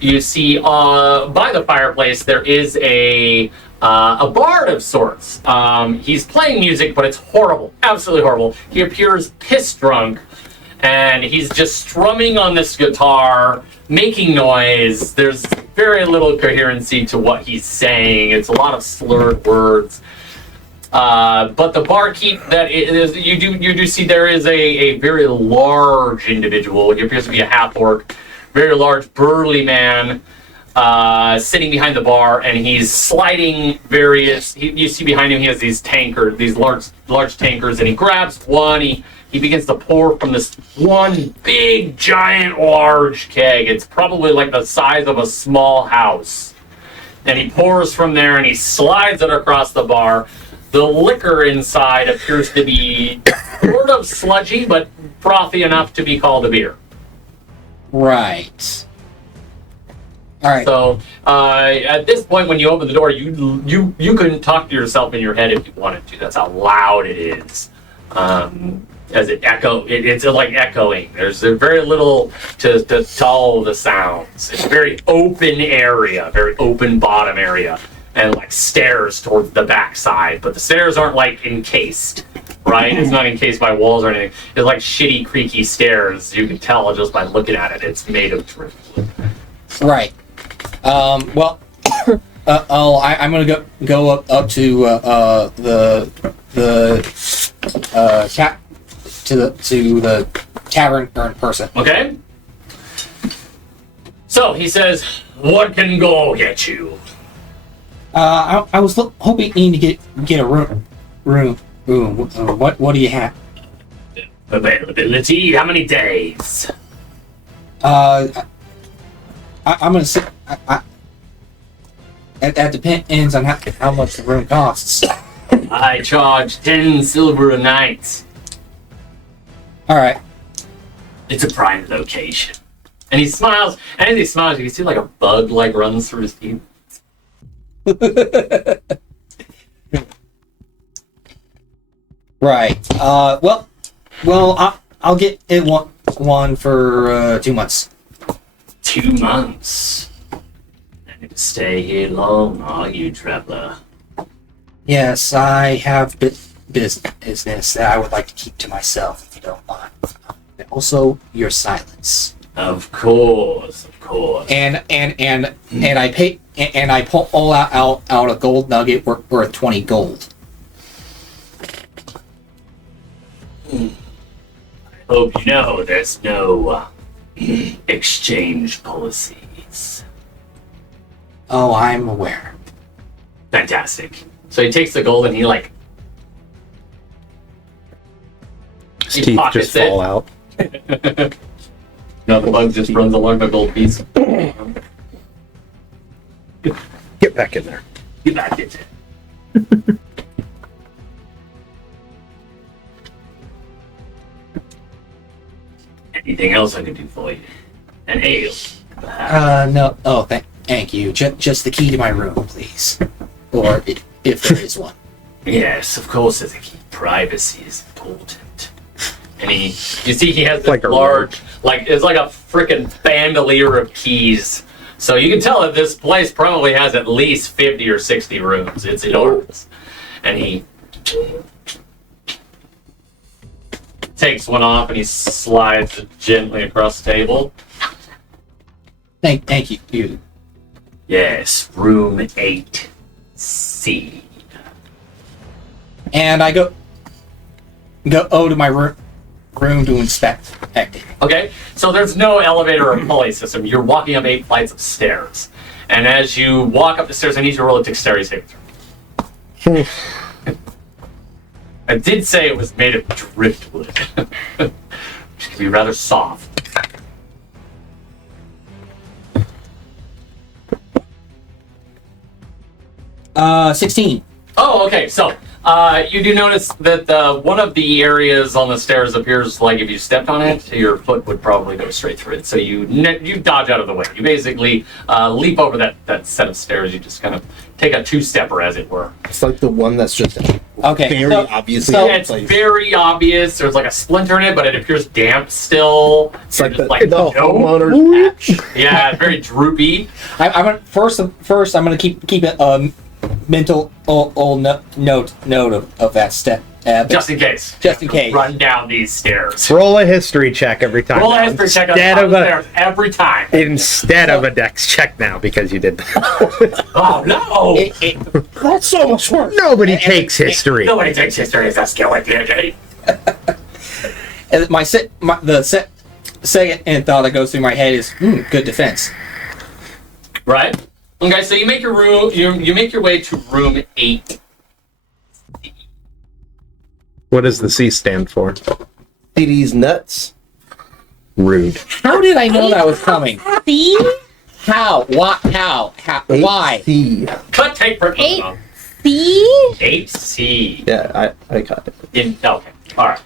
You see, by the fireplace, there is a bard of sorts. He's playing music, but it's horrible, absolutely horrible. He appears piss drunk, and he's just strumming on this guitar, making noise. There's very little coherency to what he's saying. It's a lot of slurred words. But the barkeep that you do see, there is a very large individual. He appears to be a half-orc, very large, burly man, sitting behind the bar, and he's sliding various. You see behind him, he has these large tankers, and he grabs one. He begins to pour from this one big, giant, large keg. It's probably like the size of a small house. And he pours from there, and he slides it across the bar. The liquor inside appears to be sort of sludgy, but frothy enough to be called a beer. Right. All right. So at this point, when you open the door, you couldn't talk to yourself in your head if you wanted to. That's how loud it is. As it it's like echoing. There's very little to all the sounds. It's a very open area, very open bottom area, and like stairs towards the back side. But the stairs aren't like encased, right? It's not encased by walls or anything. It's like shitty, creaky stairs. You can tell just by looking at it. It's made of driftwood. Right. Well, I'm gonna go up to the tavern in person. Okay. So he says, "What can go get you?" I was hoping to get a room. What do you have? Availability? How many days? I'm gonna say that depends on how much the room costs. I charge 10 silver a night. All right. It's a prime location. And he smiles, and as he smiles, you can see like a bug like runs through his teeth. Right. Well, I'll get it one for 2 months. 2 months. Not going to stay here long, are you, traveler? Yes, I have business that I would like to keep to myself, if you don't mind. And also, your silence. Of course. And I pay and I pull out a gold nugget worth 20 gold. I hope you know there's no exchange policies. Oh, I'm aware. Fantastic. So he takes the gold and he His teeth pockets just fall out. No, the bug just runs along the gold piece. Get back in there. Get back in there. Anything else I can do for you? An ale, perhaps? No. Oh, thank you. Just the key to my room, please. Or if there is one. Yes, of course, I think privacy is important. And you see he has this Like a large, it's like a freaking bandolier of keys. So you can tell that this place probably has at least 50 or 60 rooms. It's enormous. And he takes one off and he slides it gently across the table. Thank you. Yes, room 8C. And I go to my room to inspect it. Okay, so there's no elevator or pulley system. You're walking up 8 flights of stairs. And as you walk up the stairs, I need you to roll a dexterity saving throw. I did say it was made of driftwood. Which can be rather soft. 16. Oh, okay. So you do notice that one of the areas on the stairs appears like if you stepped on it, your foot would probably go straight through it. So you dodge out of the way. You basically leap over that set of stairs. You just kind of take a two-stepper, as it were. It's like the one that's just Okay, very so- obviously so out of It's place. very obvious. There's like a splinter in it, but it appears damp still. It's You're like just the no. homeowner's patch. Yeah, it's very droopy. I'm gonna first. I'm gonna keep a mental note of that step. Just in case. Just in case. Run down these stairs. Roll a history check every time. Roll a now, history check on instead top of of the a stairs every time. instead of a dex check now because you did that. Oh no! That's so much work. Nobody takes history. Nobody takes history as a skill at D&D. And the second thought that goes through my head is, good defense. Right? Okay, so you make your room. You make your way to room 8. What does the C stand for? City's nuts. Rude. How did I know that was coming? See? How? What? How? Why? C. Cut tape for Eight. See? 8C. Yeah, I caught it. Okay. All right.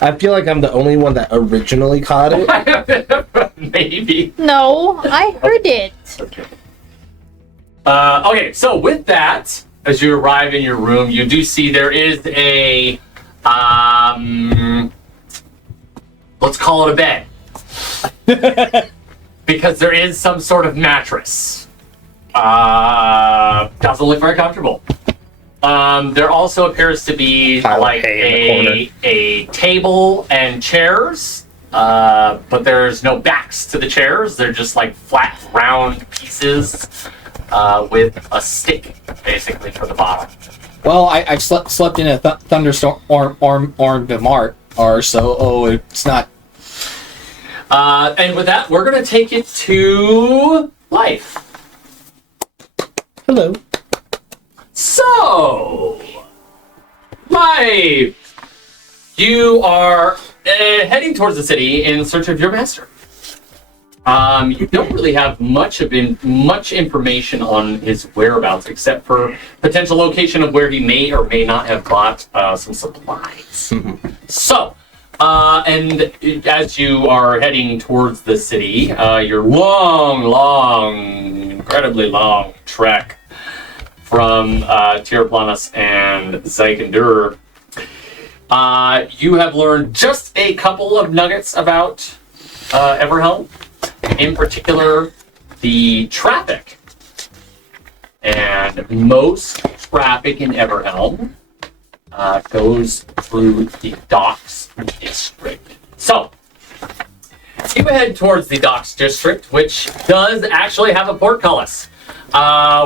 I feel like I'm the only one that originally caught it. Maybe. No, I heard it. Okay, so with that, as you arrive in your room, you do see there is a, let's call it a bed. Because there is some sort of mattress. Doesn't look very comfortable. There also appears to be Pile of like hay in the a table and chairs, but there's no backs to the chairs. They're just like flat, round pieces with a stick, basically, for the bottom. Well, I've slept in a thunderstorm or so. It's not. And with that, we're gonna take it to life. Hello. So, life. You are heading towards the city in search of your master. You don't really have much information on his whereabouts, except for potential location of where he may or may not have bought some supplies. So, and as you are heading towards the city, your long, incredibly long trek from Tiraplanus and Zykandur, you have learned just a couple of nuggets about Everhelm. In particular, the traffic. And most traffic in Everhelm goes through the docks district. So, you head towards the docks district, which does actually have a portcullis,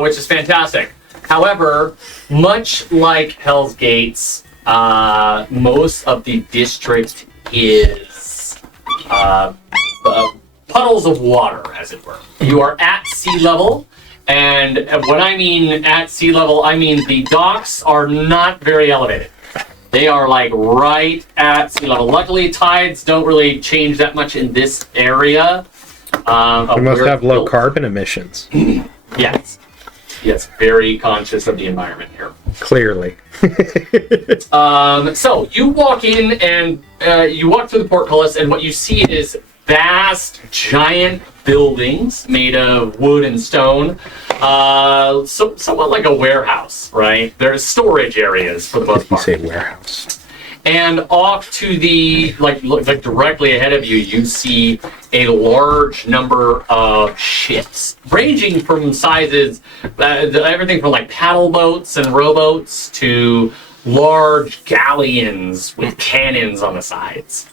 which is fantastic. However, much like Hell's Gates, most of the district is puddles of water, as it were. You are at sea level, and when I mean at sea level, I mean the docks are not very elevated. They are like right at sea level. Luckily, tides don't really change that much in this area. We must have low built. carbon emissions. Yes. Yes, very conscious of the environment here. Clearly. So you walk in and you walk through the portcullis, and what you see is vast, giant buildings made of wood and stone. Somewhat like a warehouse, right? There's storage areas for the most You part. say warehouse. And off to the like directly ahead of you, you see a large number of ships, ranging from sizes, everything from like paddle boats and rowboats to large galleons with cannons on the sides.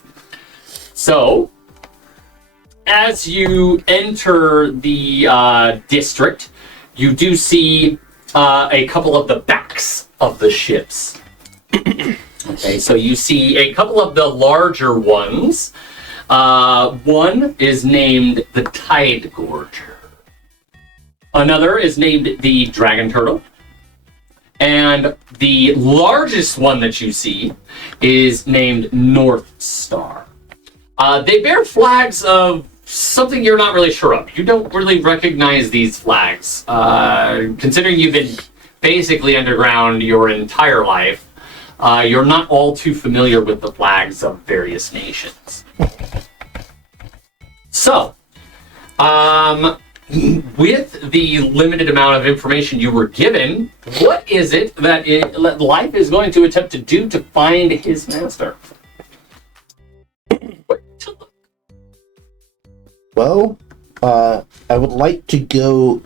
So, as you enter the district, you do see a couple of the backs of the ships. Okay, so you see a couple of the larger ones. One is named the Tide Gorger. Another is named the Dragon Turtle. And the largest one that you see is named North Star. They bear flags of something you're not really sure of. You don't really recognize these flags. Considering you've been basically underground your entire life, you're not all too familiar with the flags of various nations. So, with the limited amount of information you were given, what is it that life is going to attempt to do to find his master? Well, I would like to go.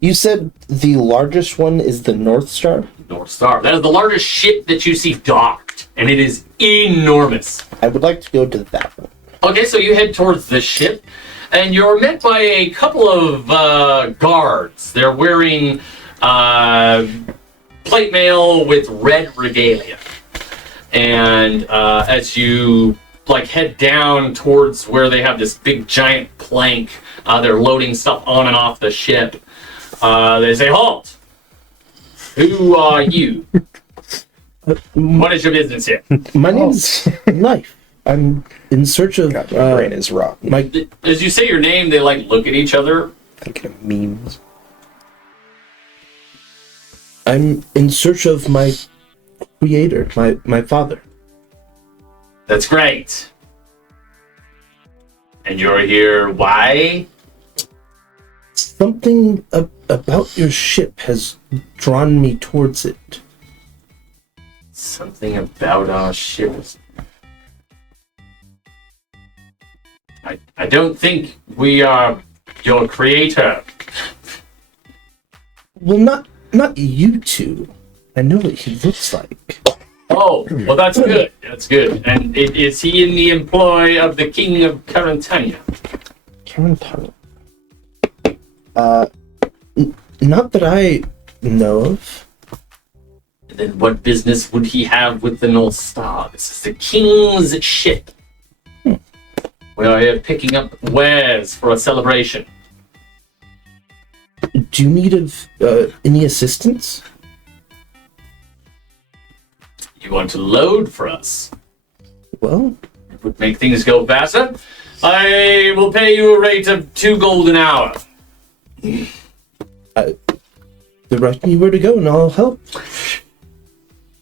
You said the largest one is the North Star? North Star. That is the largest ship that you see docked, and it is enormous. I would like to go to that one. Okay, so you head towards the ship, and you're met by a couple of guards. They're wearing plate mail with red regalia. And as you head down towards where they have this big giant plank, they're loading stuff on and off the ship. They say, "Halt! Who are you? What is your business here?" My name's Life. I'm in search of. My brain is rotten. As you say your name, they look at each other. Thinking of memes. I'm in search of my creator, my father. That's great. And you're here, why? Something about your ship has drawn me towards it. Something about our ship. I don't think we are your creator. Well, not you two. I know what he looks like. Oh, well, that's good. That's good. And is he in the employ of the King of Carantania? Carantania. Not that I know of. Then what business would he have with the North Star? This is the King's ship. We are here picking up wares for a celebration. Do you need any assistance? You want to load for us? Well, It would make things go faster. I will pay you a rate of 2 gold an hour. direct me where to go and I'll help.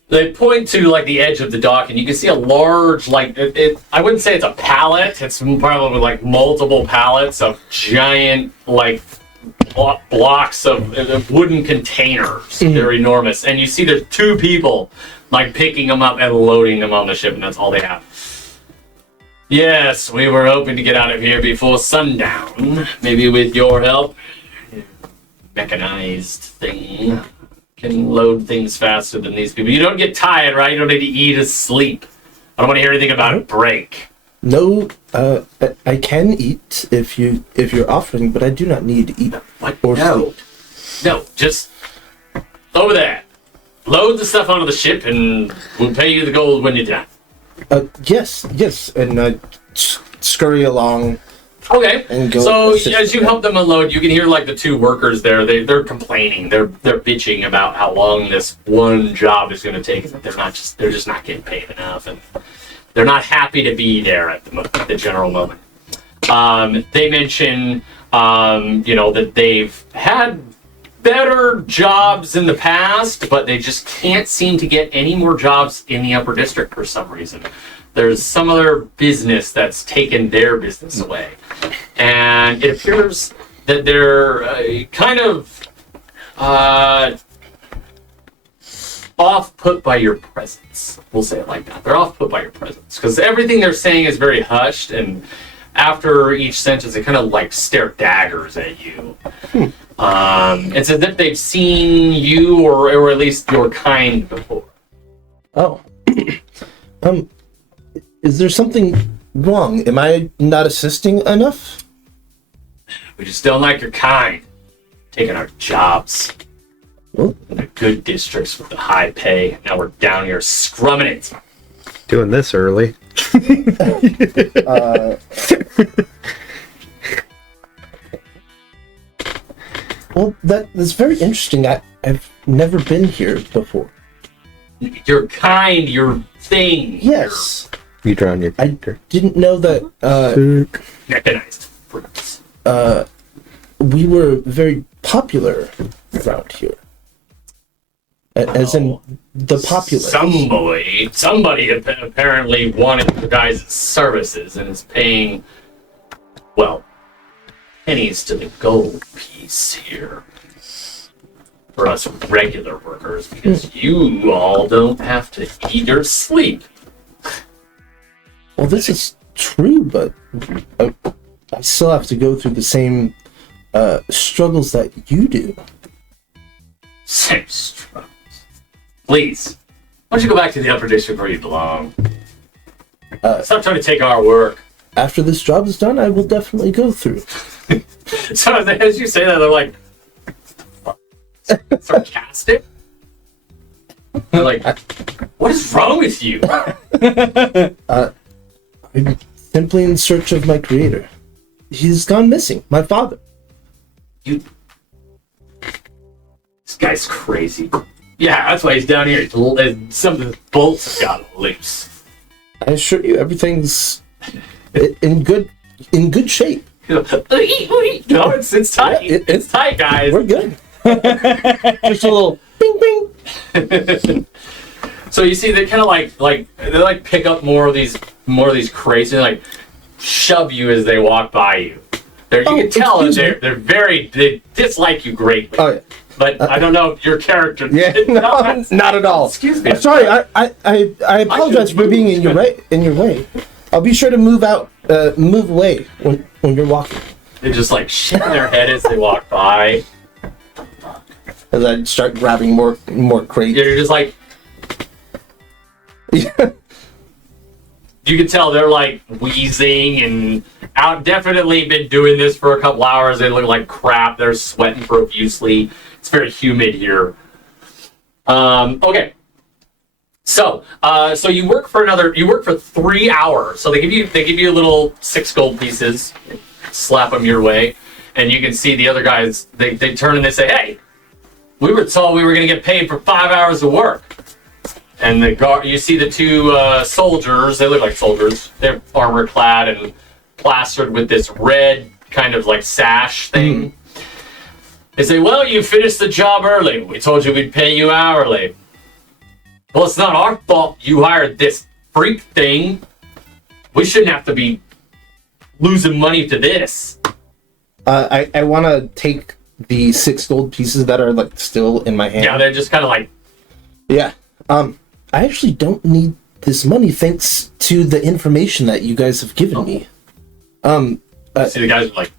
They point to the edge of the dock, and you can see a large I wouldn't say it's a pallet. It's probably multiple pallets of giant blocks of wooden containers. They're enormous, and you see there's 2 people picking them up and loading them on the ship, and that's all they have. Yes, we were hoping to get out of here before sundown. Maybe with your help. Mechanized thing can load things faster than these people. You don't get tired, right? You don't need to eat or sleep. I don't want to hear anything about a break. No, I can eat if you're offering, but I do not need to eat What? or No. sleep. No, just over there. Load the stuff onto the ship, and we'll pay you the gold when you're done. Yes, and I scurry along. Okay. And go So assist as you them. help them unload, you can hear the 2 workers there. They're complaining. They're bitching about how long this one job is going to take, and that they're just not getting paid enough, and they're not happy to be there at the general moment. They mention that they've had better jobs in the past, but they just can't seem to get any more jobs in the upper district for some reason. There's some other business that's taken their business away. And it appears that they're kind of off-put by your presence. We'll say it like that. They're off-put by your presence. Because everything they're saying is very hushed, and after each sentence, they kind of stare daggers at you. It's as if they've seen you or at least your kind before. Oh. Is there something wrong? Am I not assisting enough? We just don't like your kind. Taking our jobs. Well, In the good districts with the high pay. Now we're down here scrumming it. Doing this early. well, that's very interesting. I've never been here before. Your kind, your thing. Yes, You drown your I character. didn't know that Mechanized. Fruits. we were very popular around here. As in the populace. Somebody apparently wanted the guy's services and is paying, well, pennies to the gold piece here for us regular workers, because you all don't have to eat or sleep. Well, this is true, but I still have to go through the same struggles that you do. Same struggles. Please, why don't you go back to the upper district where you belong? Stop trying to take our work. After this job is done, I will definitely go through. So as you say that, they're like, sarcastic? They're like, what is wrong with you? I'm simply in search of my creator. He's gone missing. My father. This guy's crazy. Yeah, that's why he's down here. Some of the bolts have got loose. I assure you, everything's in good shape. No, it's tight. It's tight, guys. We're good. Just a little bing bing. So you see, they kind of they pick up more of these crates and like shove you as they walk by you. You can tell that they dislike you greatly. Oh yeah. But I don't know if your character. Yeah, no, not at all. Excuse me. I'm sorry. I apologize for being in your way. I'll be sure to move away when you're walking. They just like shake their head as they walk by. As I start grabbing more crates. You're just like. You can tell they're like wheezing and definitely been doing this for a couple hours. They look like crap. They're sweating profusely. It's very humid here. Okay. So you work for 3 hours. So they give you little 6 gold pieces, slap them your way, and you can see the other guys, they turn and they say, hey, we were told we were going to get paid for 5 hours of work. And you see the 2 soldiers. They look like soldiers. They're armor clad and plastered with this red kind of like sash thing. They say, well, you finished the job early. We told you we'd pay you hourly. Well, it's not our fault you hired this freak thing. We shouldn't have to be losing money to this. I want to take the 6 gold pieces that are like still in my hand. Yeah, they're just kind of like... Yeah. I actually don't need this money thanks to the information that you guys have given me. See, the guys are like...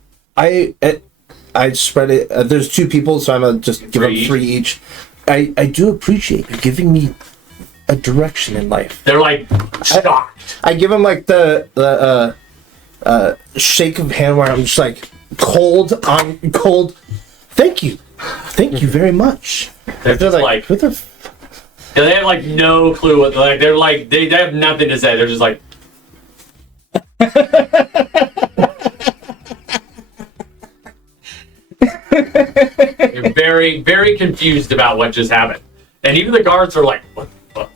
I spread it. There's 2 people, so I'm gonna just give them 3 each. I do appreciate you giving me a direction in life. They're like shocked. I give them like the shake of hand where I'm just like cold. Thank you very much. They're just like what the. They have like no clue what they're like. They have nothing to say. They're just like. They're very, very confused about what just happened, and even the guards are like, "What the fuck?"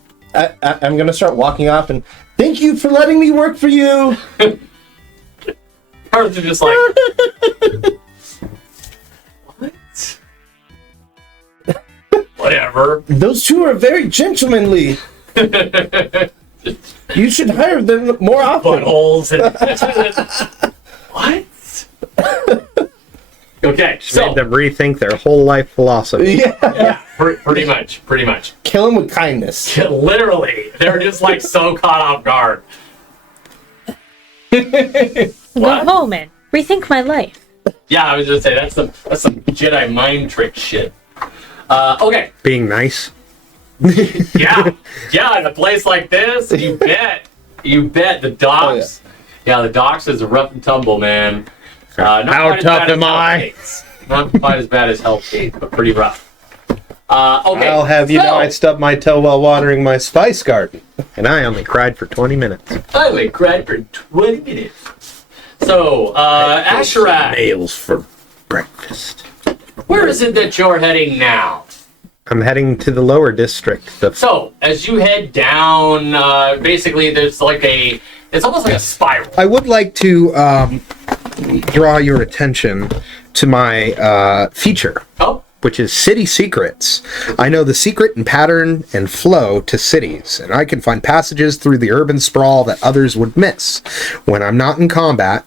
I'm gonna start walking off and thank you for letting me work for you. Guards are just like, what? Whatever. Those 2 are very gentlemanly. You should hire them more often. Buttholes and what? Okay, so Made them rethink their whole life philosophy. Yeah. pretty much. Kill them with kindness. Literally, they're just like so caught off guard. Go home and rethink my life. Yeah, I was gonna say that's some Jedi mind trick shit. Okay. Being nice. Yeah, in a place like this, you bet the docks. Yeah, the docks is a rough and tumble, man. Not How quite as tough bad as am I? Hell's Gate. Not quite as bad as Hell's Gate, but pretty rough. Okay. I'll have you know I stubbed my toe while watering my spice garden, and I only cried for 20 minutes. I only cried for 20 minutes. So, Asherat, Nails for breakfast. where is it that you're heading now? I'm heading to the lower district. So, as you head down, basically there's like it's almost like a spiral. I would like to draw your attention to my feature, Oh, which is City Secrets. I know the secret and pattern and flow to cities, and I can find passages through the urban sprawl that others would miss. When I'm not in combat,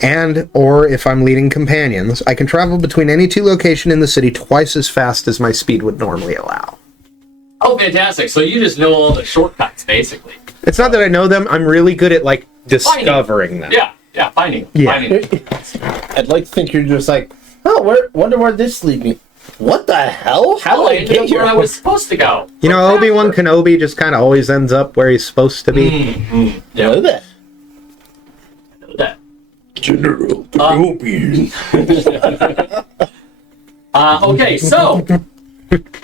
and or if I'm leading companions, I can travel between any two locations in the city twice as fast as my speed would normally allow. oh, fantastic! So you just know all the shortcuts, basically. It's not that I know them, I'm really good at, like, discovering them. Yeah, finding. Yeah. I'd like to think you're just like, oh, wonder where this leads me. What the hell? How Oh, I did I ended get up here? where I was supposed to go. You know, Obi-Wan Kenobi just kind of always ends up where he's supposed to be. Mm-hmm. Yeah. Know that. Know that. General Kenobi. Okay, so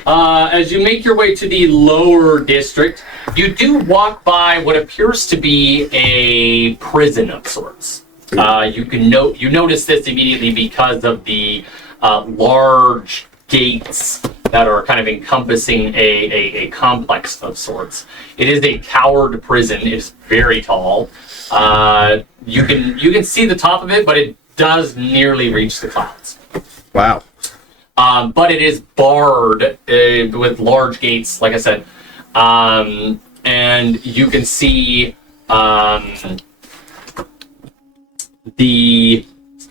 as you make your way to the lower district, you do walk by what appears to be a prison of sorts. You notice this immediately because of the large gates that are kind of encompassing a complex of sorts. It is a towered prison. It is very tall. You can see the top of it, but it does nearly reach the clouds. Wow. But it is barred with large gates, like I said. And you can see the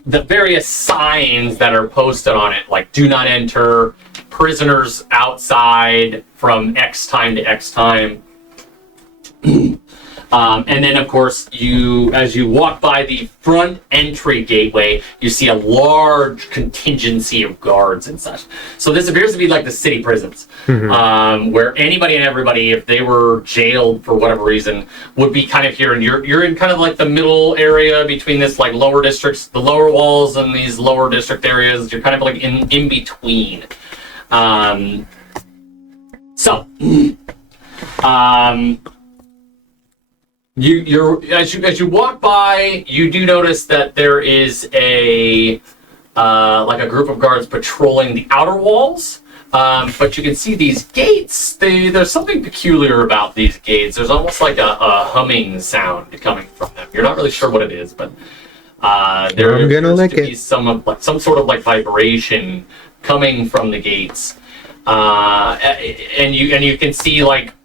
various signs that are posted on it, like "Do not enter," "Prisoners outside from X time to X time." And then, of course, as you walk by the front entry gateway, you see a large contingency of guards and such. So this appears to be like the city prisons, where anybody and everybody, if they were jailed for whatever reason, would be kind of here. And you're in kind of like the middle area between this like lower districts, the lower walls, and these lower district areas. You're kind of like in between. As you walk by, you do notice that there is a group of guards patrolling the outer walls. But you can see these gates. There's something peculiar about these gates. There's almost like a humming sound coming from them. You're not really sure what it is, but there appears to be some sort of like vibration coming from the gates. And you can see like.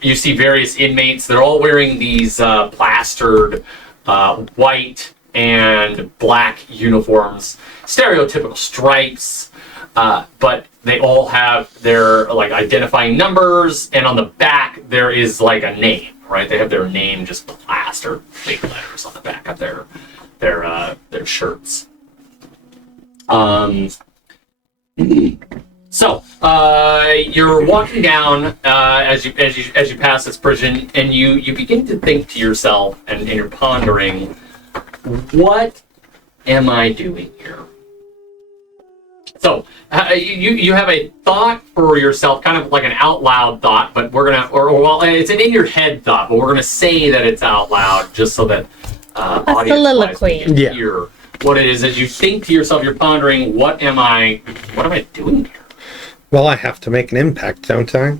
You see various inmates. They're all wearing these plastered white and black uniforms, stereotypical stripes, but they all have their like identifying numbers, and on the back there is like a name, right? They have their name just plastered, big letters on the back of their shirts. So you're walking down as you pass this prison, and you begin to think to yourself, and you're pondering, what am I doing here? So you have a thought for yourself, kind of like an out loud thought, but we're gonna, well, it's an in your head thought, but we're gonna say that it's out loud just so that audience can hear what it is. As you think to yourself, you're pondering, what am I doing here? Well, I have to make an impact, don't I?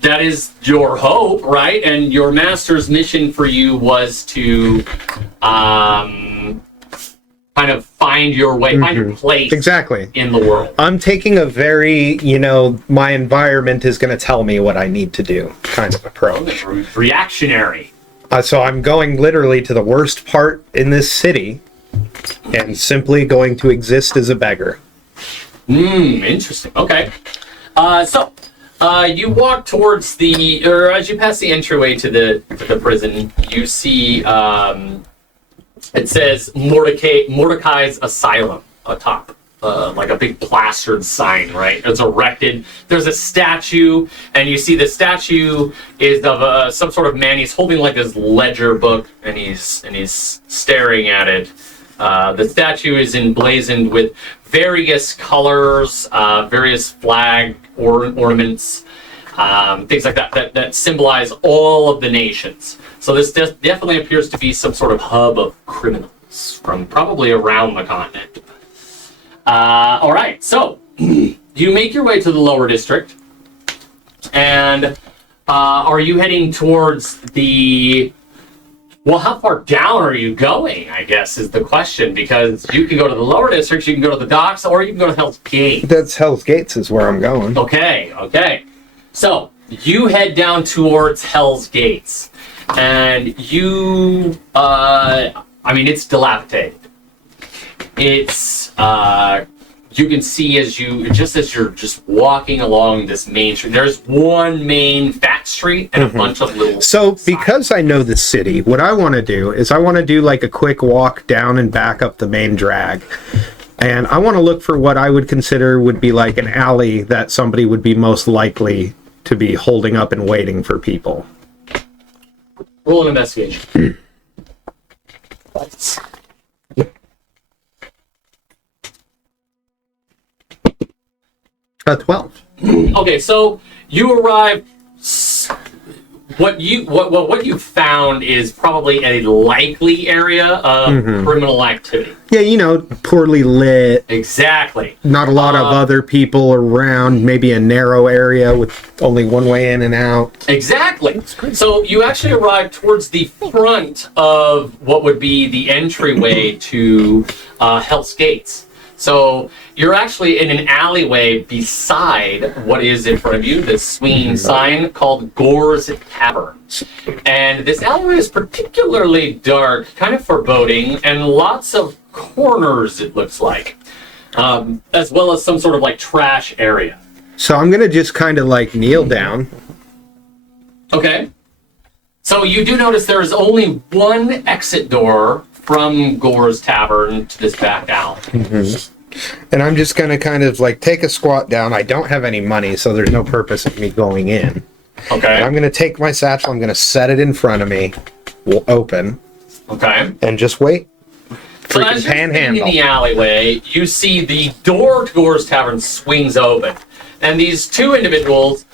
That is your hope, right? And your master's mission for you was to kind of find your way, find your place exactly in the world. I'm taking a very, my environment is going to tell me what I need to do kind of approach. Reactionary. So I'm going literally to the worst part in this city and simply going to exist as a beggar. Interesting. Okay. So you walk towards as you pass the entryway to the prison, you see it says Mordecai's Asylum atop, like a big plastered sign, right? It's erected. There's a statue, and you see the statue is of some sort of man. He's holding like his ledger book, and he's staring at it. The statue is emblazoned with various colors, various flag ornaments, things like that symbolize all of the nations. So this definitely appears to be some sort of hub of criminals from probably around the continent. All right, so you make your way to the lower district, and are you heading towards the Well, how far down are you going, I guess, is the question, because you can go to the lower districts, you can go to the docks, or you can go to Hell's Gate. That's Hell's Gates is where I'm going. Okay. So, you head down towards Hell's Gates, and you, it's dilapidated. It's, you can see as you're just walking along this main street, there's one main fat street and a bunch of little... So, because I know the city, what I want to do is I want to do like a quick walk down and back up the main drag. And I want to look for what I would consider would be like an alley that somebody would be most likely to be holding up and waiting for people. Roll an investigation. 12. Okay, so you arrive. What you found is probably a likely area of criminal activity. Yeah, poorly lit, Exactly. not a lot of other people around, maybe a narrow area with only one way in and out. Exactly. So you actually arrive towards the front of what would be the entryway to Hell's Gates. So you're actually in an alleyway beside what is in front of you, this swinging sign called Gore's Tavern. And this alleyway is particularly dark, kind of foreboding, and lots of corners, it looks like, as well as some sort of like trash area. So I'm going to just kind of like kneel down. Okay. So you do notice there is only one exit door from Gore's Tavern to this back alley. And I'm just going to kind of like take a squat down. I don't have any money, so there's no purpose of me going in. Okay. And I'm going to take my satchel, I'm going to set it in front of me, we'll open, Okay. and just wait. So Freaking as you're sitting panhandle. in the alleyway, you see the door to Gore's Tavern swings open. And these two individuals,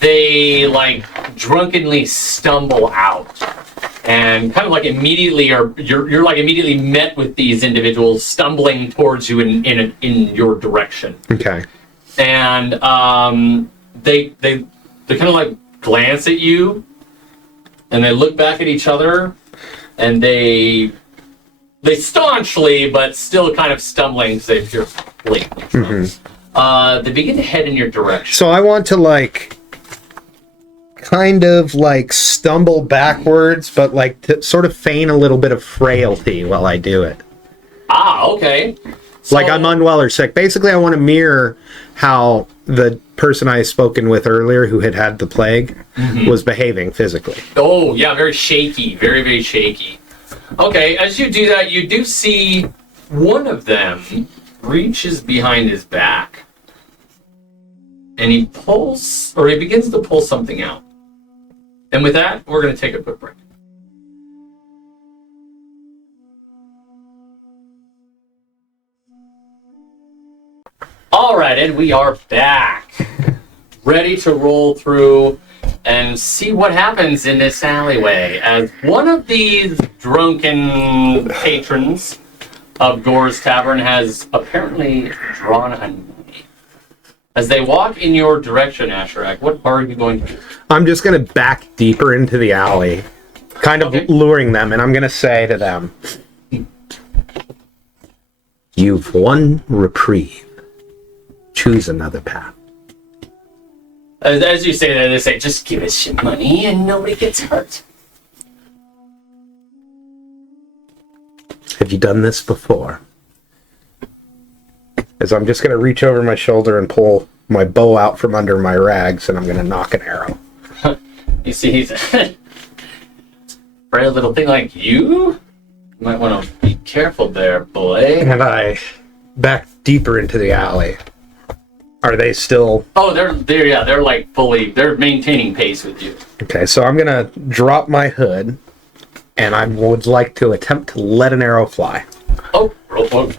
they like drunkenly stumble out. And kind of like immediately you're like immediately met with these individuals stumbling towards you in your direction. Okay. And they kind of like glance at you, and they look back at each other, and they staunchly but still kind of stumbling because they fear fleeing. They begin to head in your direction. So I want to like kind of like stumble backwards, but like to sort of feign a little bit of frailty while I do it. Okay. So, Like I'm unwell or sick. Basically, I want to mirror how the person I spoken with earlier who had the plague was behaving physically. Oh, yeah, very shaky. Very, very shaky. Okay, as you do that, you do see one of them reaches behind his back. And he begins to pull something out. And with that, we're going to take a quick break. All right, and we are back. Ready to roll through and see what happens in this alleyway as one of these drunken patrons of Gore's Tavern has apparently drawn a knife. As they walk in your direction, Asherak, what are you going to do? I'm just going to back deeper into the alley, kind of luring them, and I'm going to say to them, "You've one reprieve. Choose another path." As you say that, they say, "Just give us your money and nobody gets hurt." Have you done this before? As I'm just going to reach over my shoulder and pull my bow out from under my rags, and I'm going to knock an arrow. You see, he's for a little thing like you might want to be careful there, boy. And I back deeper into the alley. Are they still... Oh, they're like fully, they're maintaining pace with you. Okay, so I'm going to drop my hood, and I would like to attempt to let an arrow fly. Oh,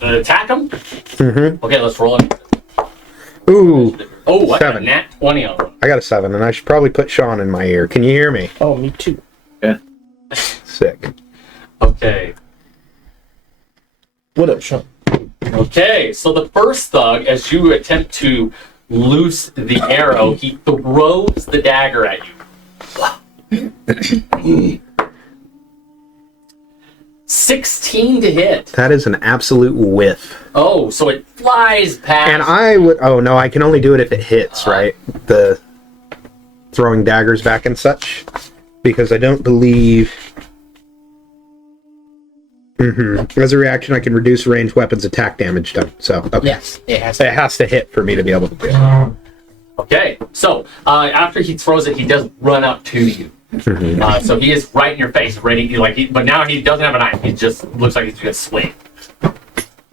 attack them? Mm-hmm. Okay, let's roll it. Ooh, Oh, what? 7. A nat 20 on them. I got a 7, and I should probably put Sean in my ear. Can you hear me? Oh, me too. Sick. Okay. What up, Sean? Okay, so the first thug, as you attempt to loose the arrow, he throws the dagger at you. 16 to hit. That is an absolute whiff. Oh, so it flies past. And I would... Oh, no, I can only do it if it hits, right? The throwing daggers back and such. Because I don't believe... As a reaction, I can reduce ranged weapons attack damage done. So, okay. Yes, it has. It has to hit for me to be able to do it. Okay, so after he throws it, he does run up to you. So he is right in your face, ready. But now he doesn't have a knife. He just looks like he's going to swing.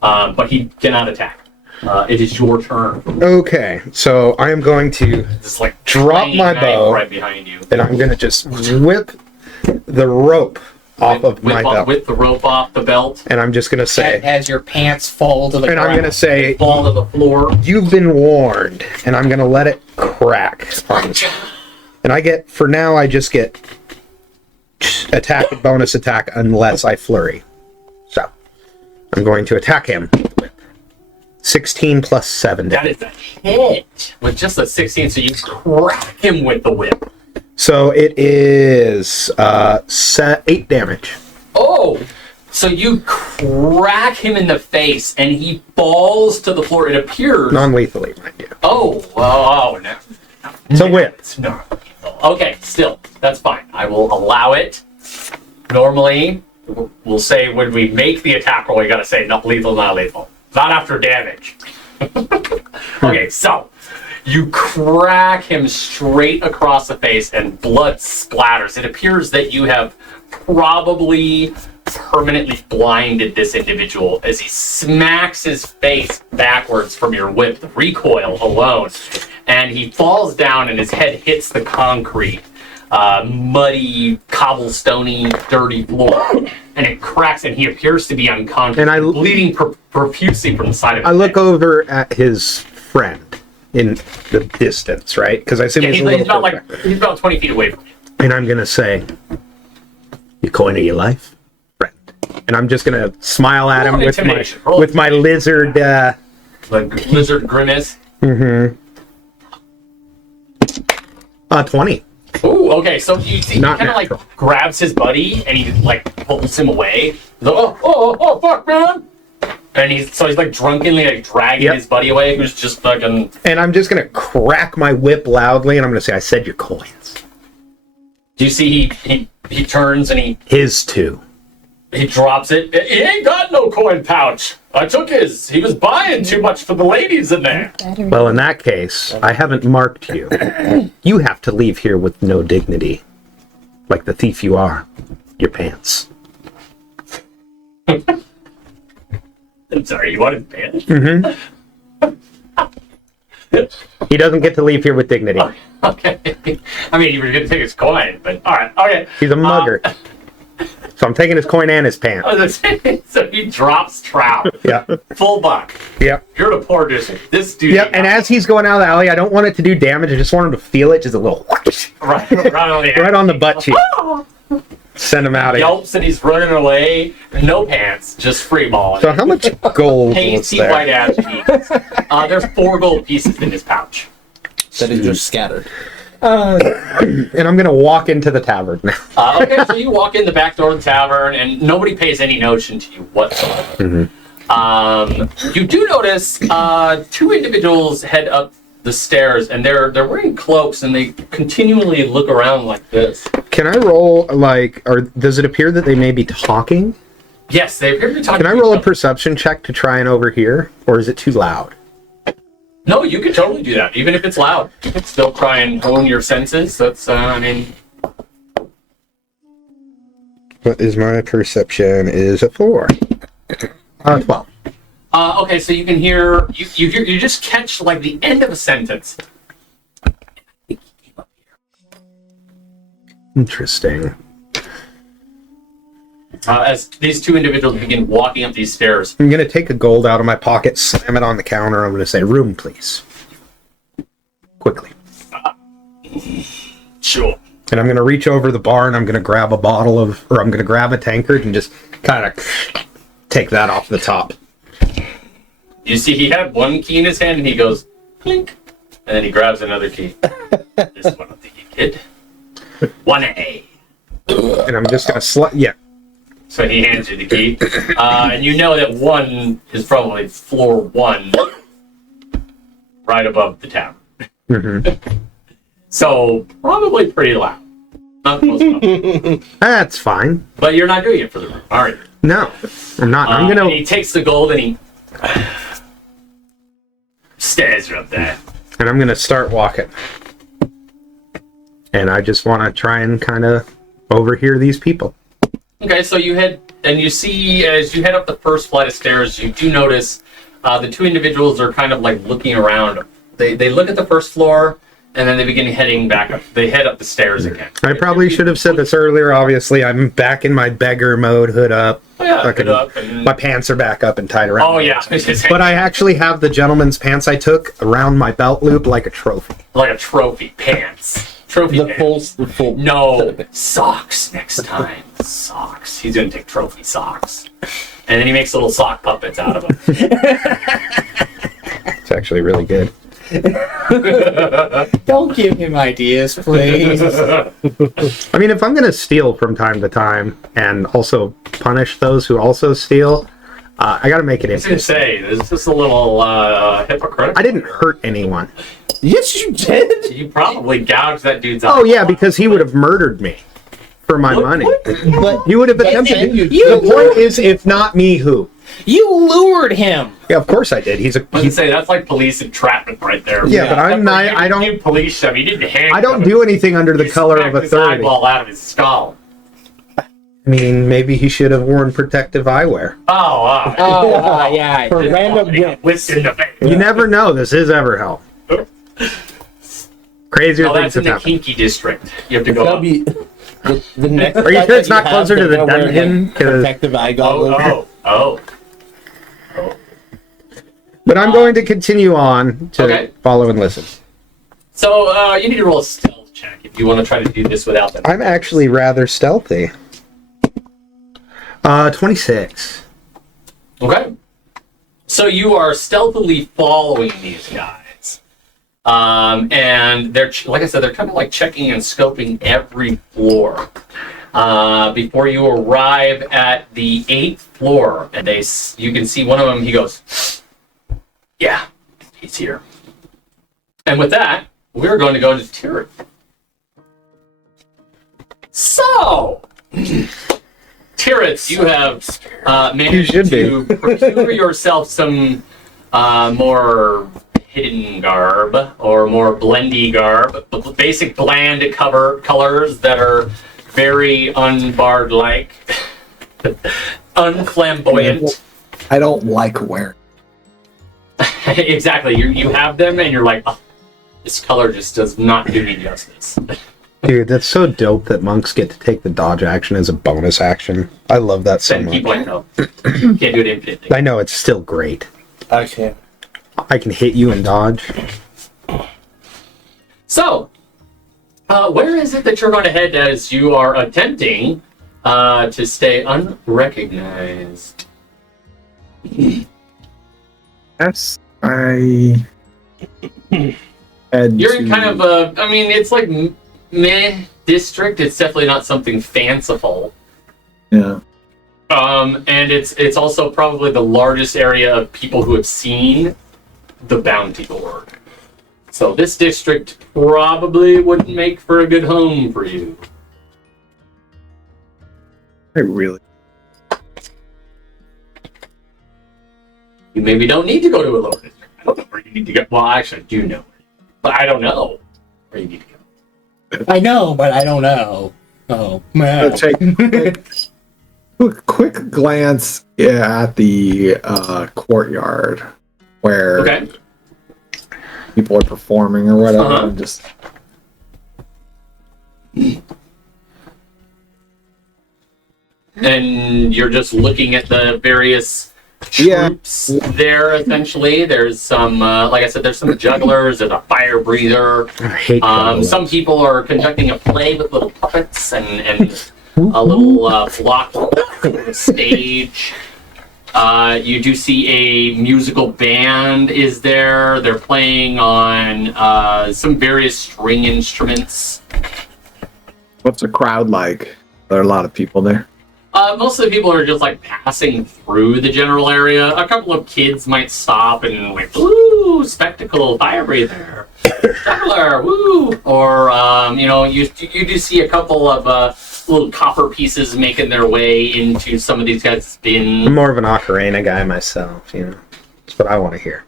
But he cannot attack. It is your turn. Okay, so I am going to Just like drop tiny my knife bow, right behind you. and I'm going to just whip the rope off of my belt. Whip the rope off the belt. And I'm just going to say... As your pants fall to the And ground. I'm going to say... Fall to the floor. You've been warned, and I'm going to let it crack. And I get... For now, I just get... Attack and bonus attack unless I flurry. So, I'm going to attack him. 16 plus 7 That damage. is a hit. With just a 16, so you crack him with the whip. So it is 8 damage. Oh! So you crack him in the face, and he falls to the floor. It appears... Non-lethally, mind you. Oh, no. It's a whip. It's not lethal. Okay, still, that's fine. I will allow it. Normally, we'll say when we make the attack roll, we gotta say not lethal, not lethal. Not after damage. Okay, so you crack him straight across the face and blood splatters. It appears that you have probably permanently blinded this individual as he smacks his face backwards from your whip, the recoil alone, and he falls down and his head hits the concrete, muddy, cobblestoney, dirty floor, and it cracks and he appears to be unconscious, And I- bleeding profusely from the side of his I look head. over at his friend in the distance, right? Because I assume Yeah, he's, he's, a he's little about further. he's about 20 feet away from you. And I'm going to say, you coin of your life, friend. And I'm just going to smile at Roll him intimidation. Roll with my lizard... Like lizard grimace. 20. Ooh, okay, so you see, he Not kind of natural. like grabs his buddy and he like pulls him away. He's like, oh, fuck, man! And he's like drunkenly like dragging Yep. his buddy away, who's just fucking. And I'm just going to crack my whip loudly, and I'm going to say, I said your coins. Do you see he turns and His too. he drops it? He ain't got no coin pouch. I took his. He was buying too much for the ladies in there. Well, in that case, I haven't marked you. You have to leave here with no dignity. Like the thief you are. Your pants. I'm sorry, you wanted pants? He doesn't get to leave here with dignity. Okay. I mean, you were gonna take his coin, but all right, okay. He's a mugger. So I'm taking his coin and his pants. So he drops trout. Yeah. Full buck. Yep. You're the poor dude. This dude. Yep. And as he's going out of the alley, I don't want it to do damage. I just want him to feel it, just a little whoosh, right on the right on the butt cheek. Send him out of here. yelps and he's running away. No pants, just free ball. So how much gold was Pasty there? white ass cheeks. There's 4 gold pieces in his pouch. That is just scattered. And I'm gonna walk into the tavern now. Okay, so you walk in the back door of the tavern, and nobody pays any notion to you whatsoever. You do notice 2 individuals head up the stairs, and they're wearing cloaks, and they continually look around like this. Can I roll or does it appear that they may be talking? Yes, they appear to be talking. Can I to roll each a other. perception check to try and overhear, or is it too loud? No, you can totally do that, even if it's loud. You can still try and hone your senses. That's, I mean, What is my perception? Is a 4. 12. okay, so you can hear, you just catch like the end of a sentence. Interesting. As these 2 individuals begin walking up these stairs. I'm gonna take a gold out of my pocket, slam it on the counter. I'm gonna say, "Room, please." Quickly. Sure. And I'm gonna reach over the bar and I'm gonna grab I'm gonna grab a tankard and just kind of take that off the top. You see, he had 1 key in his hand, and he goes, clink, and then he grabs another key. This one, I'm thinking, kid. 1A. And I'm just gonna So he hands you the key. And you know that 1 is probably floor 1, right above the tavern. Mhm. So, probably pretty loud. Not the most loud. That's fine. But you're not doing it for the room, are you? No, I'm not. I'm And gonna. he takes the gold and he stares up there. And I'm gonna start walking. And I just want to try and kind of overhear these people. Okay, so you head, and you see, as you head up the first flight of stairs, you do notice the 2 individuals are kind of like looking around. They look at the first floor, and then they begin heading back up. They head up the stairs again. I probably should have said this earlier. Obviously, I'm back in my beggar mode, hood up. Oh, yeah, Fucking- hood up and- My pants are back up and tied around. Oh, my yeah. waist. But I actually have the gentleman's pants I took around my belt loop like a trophy. Like a trophy pants. Trophy pants. The full. No, socks next time. Socks. He's gonna take trophy socks. And then he makes little sock puppets out of them. It's actually really good. Don't give him ideas, please. I mean, if I'm going to steal from time to time and also punish those who also steal, I got to make it I was gonna interesting. say, this is a little hypocritical. I didn't hurt anyone. Yes, you did. You probably gouged that dude's Oh, eye. yeah, because he would have murdered me for my money. But He would have attempted. The point is, if not me, who? You lured him. Yeah, of course I did. He's a. I was gonna say, that's like police entrapment right there. Yeah, but I'm not. You I didn't don't. do police stuff. You didn't handcuff I don't him. do anything under the You color of smacked his authority. eyeball out of his skull. I mean, maybe he should have worn protective eyewear. Oh, wow. Oh, yeah. For random whips. Whipped in the face. You never know. This is Everhell. Crazier No, things that's in have the happened. kinky district. You have to go That'll up. be the next. Are you fight sure it's that not you closer have, to the they're gonna wear, dungeon? like, 'Cause- protective eye goggles. Oh. But I'm going to continue on to Okay. follow and listen. So, you need to roll a stealth check if you want to try to do this without them. I'm actually rather stealthy. 26. Okay. So you are stealthily following these guys. And they're, like I said, they're kind of like checking and scoping every floor. Before you arrive at the 8th floor, and you can see one of them, he goes, yeah, he's here. And with that, we're going to go to Tyrion. So, Tyrion, you have managed should be. to procure yourself some more hidden garb or more blendy garb, basic bland colors that are very unbard-like, unflamboyant. I don't like wearing. Exactly. You have them, and you're like, oh, this color just does not do me justice. Dude, that's so dope that monks get to take the dodge action as a bonus action. I love that so Then much. keep like, no, can't do it infinitely. I know, it's still great. Okay. I can hit you and dodge. So, where is it that you're going to head as you are attempting to stay unrecognized? Yes, I. You're in kind of a, I mean, it's like meh district. It's definitely not something fanciful. Yeah. And it's also probably the largest area of people who have seen the bounty board. So this district probably wouldn't make for a good home for you. I really. You maybe don't need to go to a lower district. I don't know where you need to go. Well, actually, I do know. But I don't know where you need to go. I know, but I don't know. Oh, man. Take a quick glance at the courtyard where Okay. people are performing or whatever. Uh-huh. And just And you're just looking at the various Yeah. troops there, essentially. There's some, like I said, there's some jugglers, there's a fire breather. I hate jugglers. Some people are conducting a play with little puppets and a little block stage. You do see a musical band is there. They're playing on some various string instruments. what's a crowd like? There are a lot of people there. Most of the people are just like passing through the general area. A couple of kids might stop and like, ooh, spectacle, fire breather, traveler, woo! Or you do see a couple of little copper pieces making their way into some of these guys' bins. I'm more of an ocarina guy myself, you know. That's what I want to hear.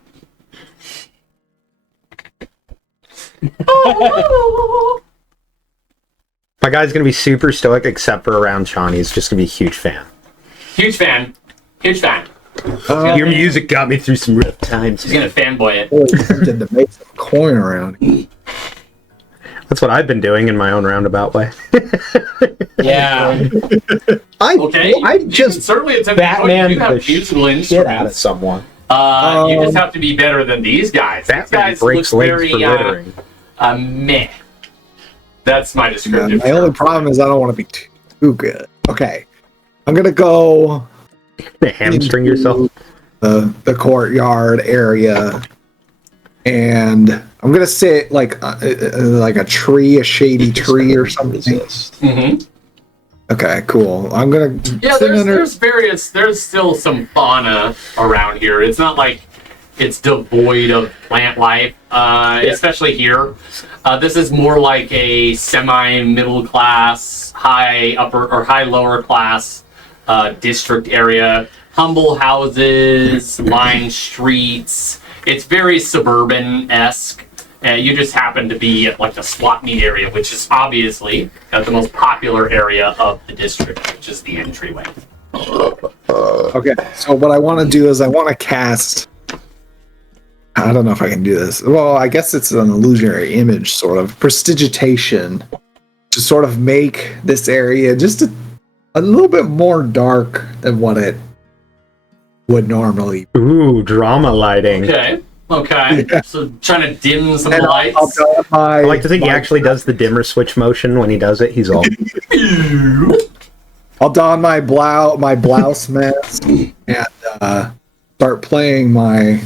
My guy's gonna be super stoic, except for around Sean. He's just gonna be a huge fan. Huge fan. Your music got me through some rough times. He's gonna fanboy it. Really tempted to make some coin around here. That's what I've been doing in my own roundabout way. Yeah. Okay. I You can just certainly attempt Batman to. You have the musical shit out of instruments. someone. You just have to be better than these guys. These Batman guys breaks look legs very for littering. meh. That's my Yeah, descriptive. my only problem is I don't want to be too good. Okay, I'm gonna go Hamstring yourself. the courtyard area, and I'm gonna sit like a tree, a shady tree or something. Mm-hmm. Okay, cool. I'm gonna Yeah, sit under. there's still some fauna around here. It's not like it's devoid of plant life, especially here. This is more like a semi-middle class, high upper or high lower class district area. Humble houses, lined streets. It's very suburban-esque. You just happen to be at like the swap meet area, which is obviously the most popular area of the district, which is the entryway. Okay, so what I want to do is I want to cast. I don't know if I can do this. Well, I guess it's an illusionary image, sort of prestidigitation, to sort of make this area just a little bit more dark than what it would normally. Ooh, drama lighting. Okay. Yeah. So trying to dim some And lights. I'll don I like to think he actually does the dimmer switch motion when he does it. He's all. I'll don my blouse mask and start playing my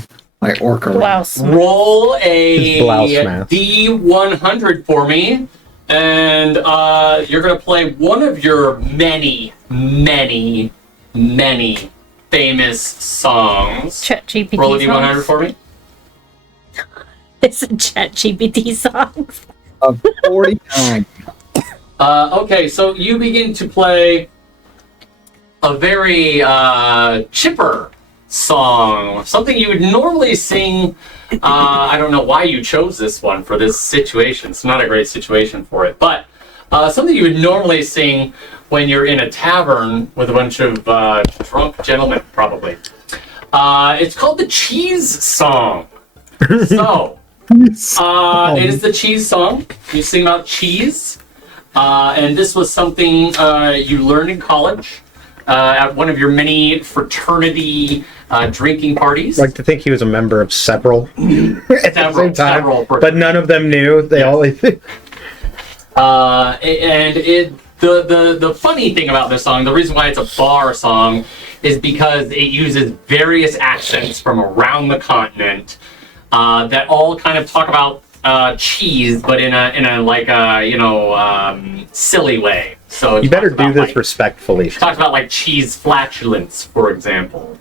orca. Blouse. Roll a His blouse mask. D100 for me, and you're gonna play one of your many famous songs. ChatGPT Roll a D100 songs. for me. It's a ChatGPT song. 49. Okay, so you begin to play a very chipper song, something you would normally sing. I don't know why you chose this one for this situation. It's not a great situation for it, but something you would normally sing when you're in a tavern with a bunch of drunk gentlemen, probably. It's called the Cheese Song. So, it is the cheese song. You sing about cheese. And this was something you learned in college at one of your many fraternity drinking parties. I like to think he was a member of several at the same time, several. but none of them knew. They all. The funny thing about this song, the reason why it's a bar song, is because it uses various accents from around the continent that all kind of talk about cheese, but in a like silly way. So You better do this like, respectfully. talks about like cheese flatulence, for example.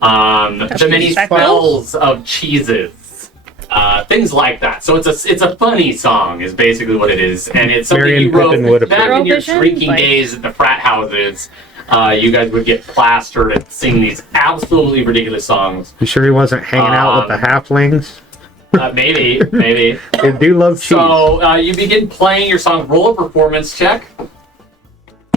The many respectful. spells of cheeses, things like that. So it's a funny song, is basically what it is, and it's something Marion you wrote Pippin would have back in your Eurovision? drinking Like- days at the frat houses. You guys would get plastered and sing these absolutely ridiculous songs. You sure he wasn't hanging out with the halflings? Maybe. They do love cheese. So you begin playing your song. Roll a performance check.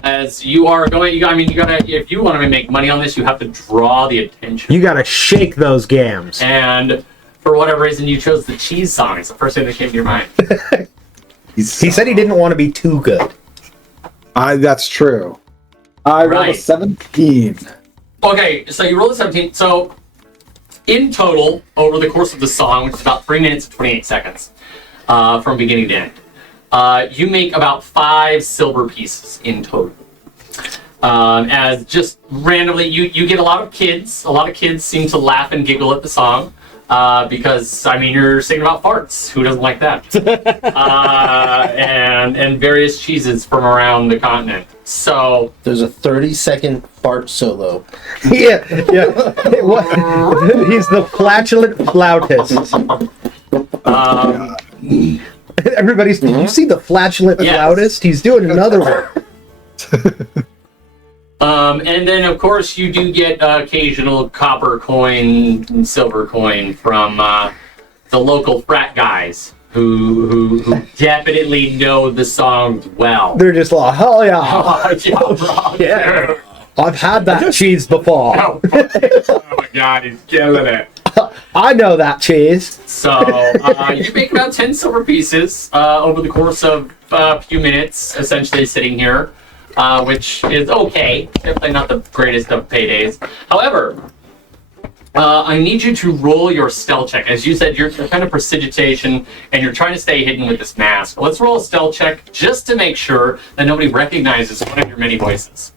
As you are going, you gotta. If you want to make money on this, you have to draw the attention. You gotta shake those gams. And for whatever reason, you chose the cheese song. It's the first thing that came to your mind. He said he didn't want to be too good. That's true. I rolled a Right. 17. Okay, so you rolled a 17. So in total, over the course of the song, which is about 3 minutes and 28 seconds, from beginning to end, you make about 5 silver pieces in total. As just randomly, you get a lot of kids. A lot of kids seem to laugh and giggle at the song. because I mean you're singing about farts. Who doesn't like that? And various cheeses from around the continent. So There's a 30-second fart solo. Yeah. He's the flatulent flautist. Everybody's. Did you see the flatulent Yes. flautist? He's doing another one. And then of course you do get occasional copper coin and silver coin from the local frat guys who definitely know the songs well. They're just like, oh yeah, Yeah, bro. yeah. I've had that cheese before. Oh my god, he's killing it. I know that cheese. So you make about 10 silver pieces over the course of a few minutes, essentially sitting here, which is okay. Definitely not the greatest of paydays. However, I need you to roll your stealth check. As you said, you're kind of prestidigitation, and you're trying to stay hidden with this mask. Let's roll a stealth check just to make sure that nobody recognizes one of your many voices.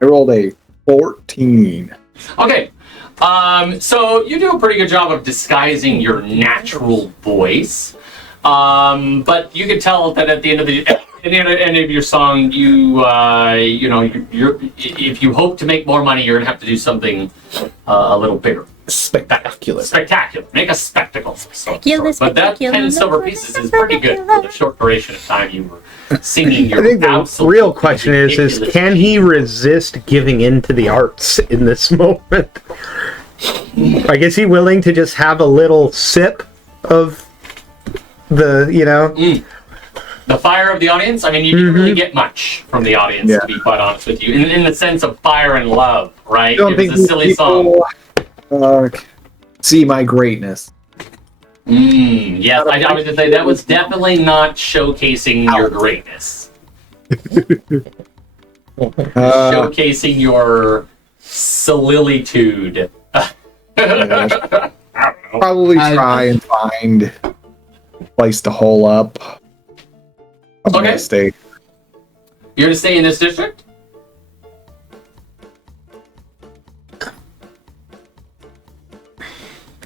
I rolled a 14. Okay, so you do a pretty good job of disguising your natural voice, but you can tell that at the end of your song, if you hope to make more money, you're gonna have to do something a little bigger, Spectacular. spectacular, make a spectacle. of some Spectacular, sort. But that spectacular, 10 silver pieces is pretty good for the short duration of time you were singing your. I think the absolute real question is ridiculous can he resist giving in to the arts in this moment? Like, is he willing to just have a little sip of the, The fire of the audience? I mean, you didn't really get much from the audience, Yeah. to be quite honest with you. In the sense of fire and love, right? Don't It think was a silly song. people, see my greatness. Yes, I was going to say, that was definitely not showcasing your greatness. Showcasing your solilitude. Probably try and find a place to hole up. I'm Okay. gonna stay. You're going to stay in this district?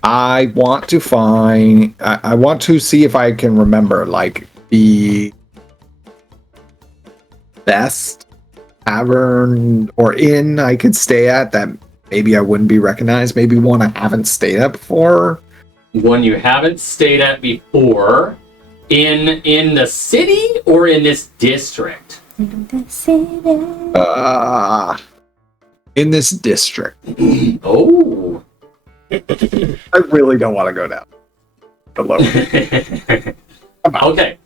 I want to find. I want to see if I can remember like the best tavern or inn I could stay at that maybe I wouldn't be recognized. Maybe one I haven't stayed at before. One you haven't stayed at before. In the city or in this district? In this district. Oh. I really don't want to go down below. Okay.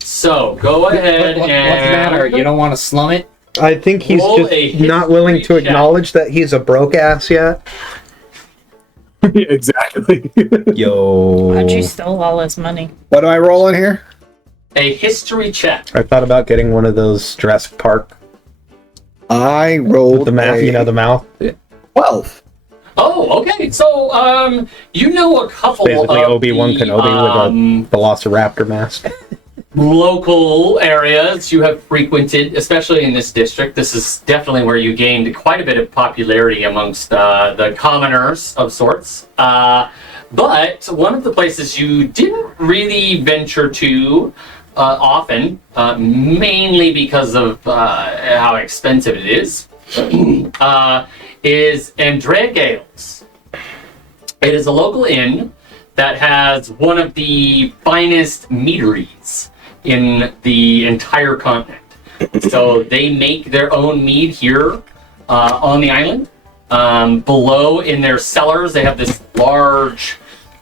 So go ahead What's the and matter? You don't want to slum it? I think he's Roll a just not willing to history check. acknowledge that he's a broke ass yet. Exactly. Yo. How'd you stole all his money? What do I roll in here? a history check. I thought about getting one of those Jurassic Park I rolled with the mouth, the mouth. 12. Oh, okay. So, you know a couple Basically, of Obi-Wan the, Kenobi with a Velociraptor mask. local areas you have frequented, especially in this district. This is definitely where you gained quite a bit of popularity amongst the commoners of sorts. But one of the places you didn't really venture to often, mainly because of how expensive it is Andregales. It is a local inn that has one of the finest meaderies in the entire continent. So they make their own mead here on the island. Below in their cellars, they have this large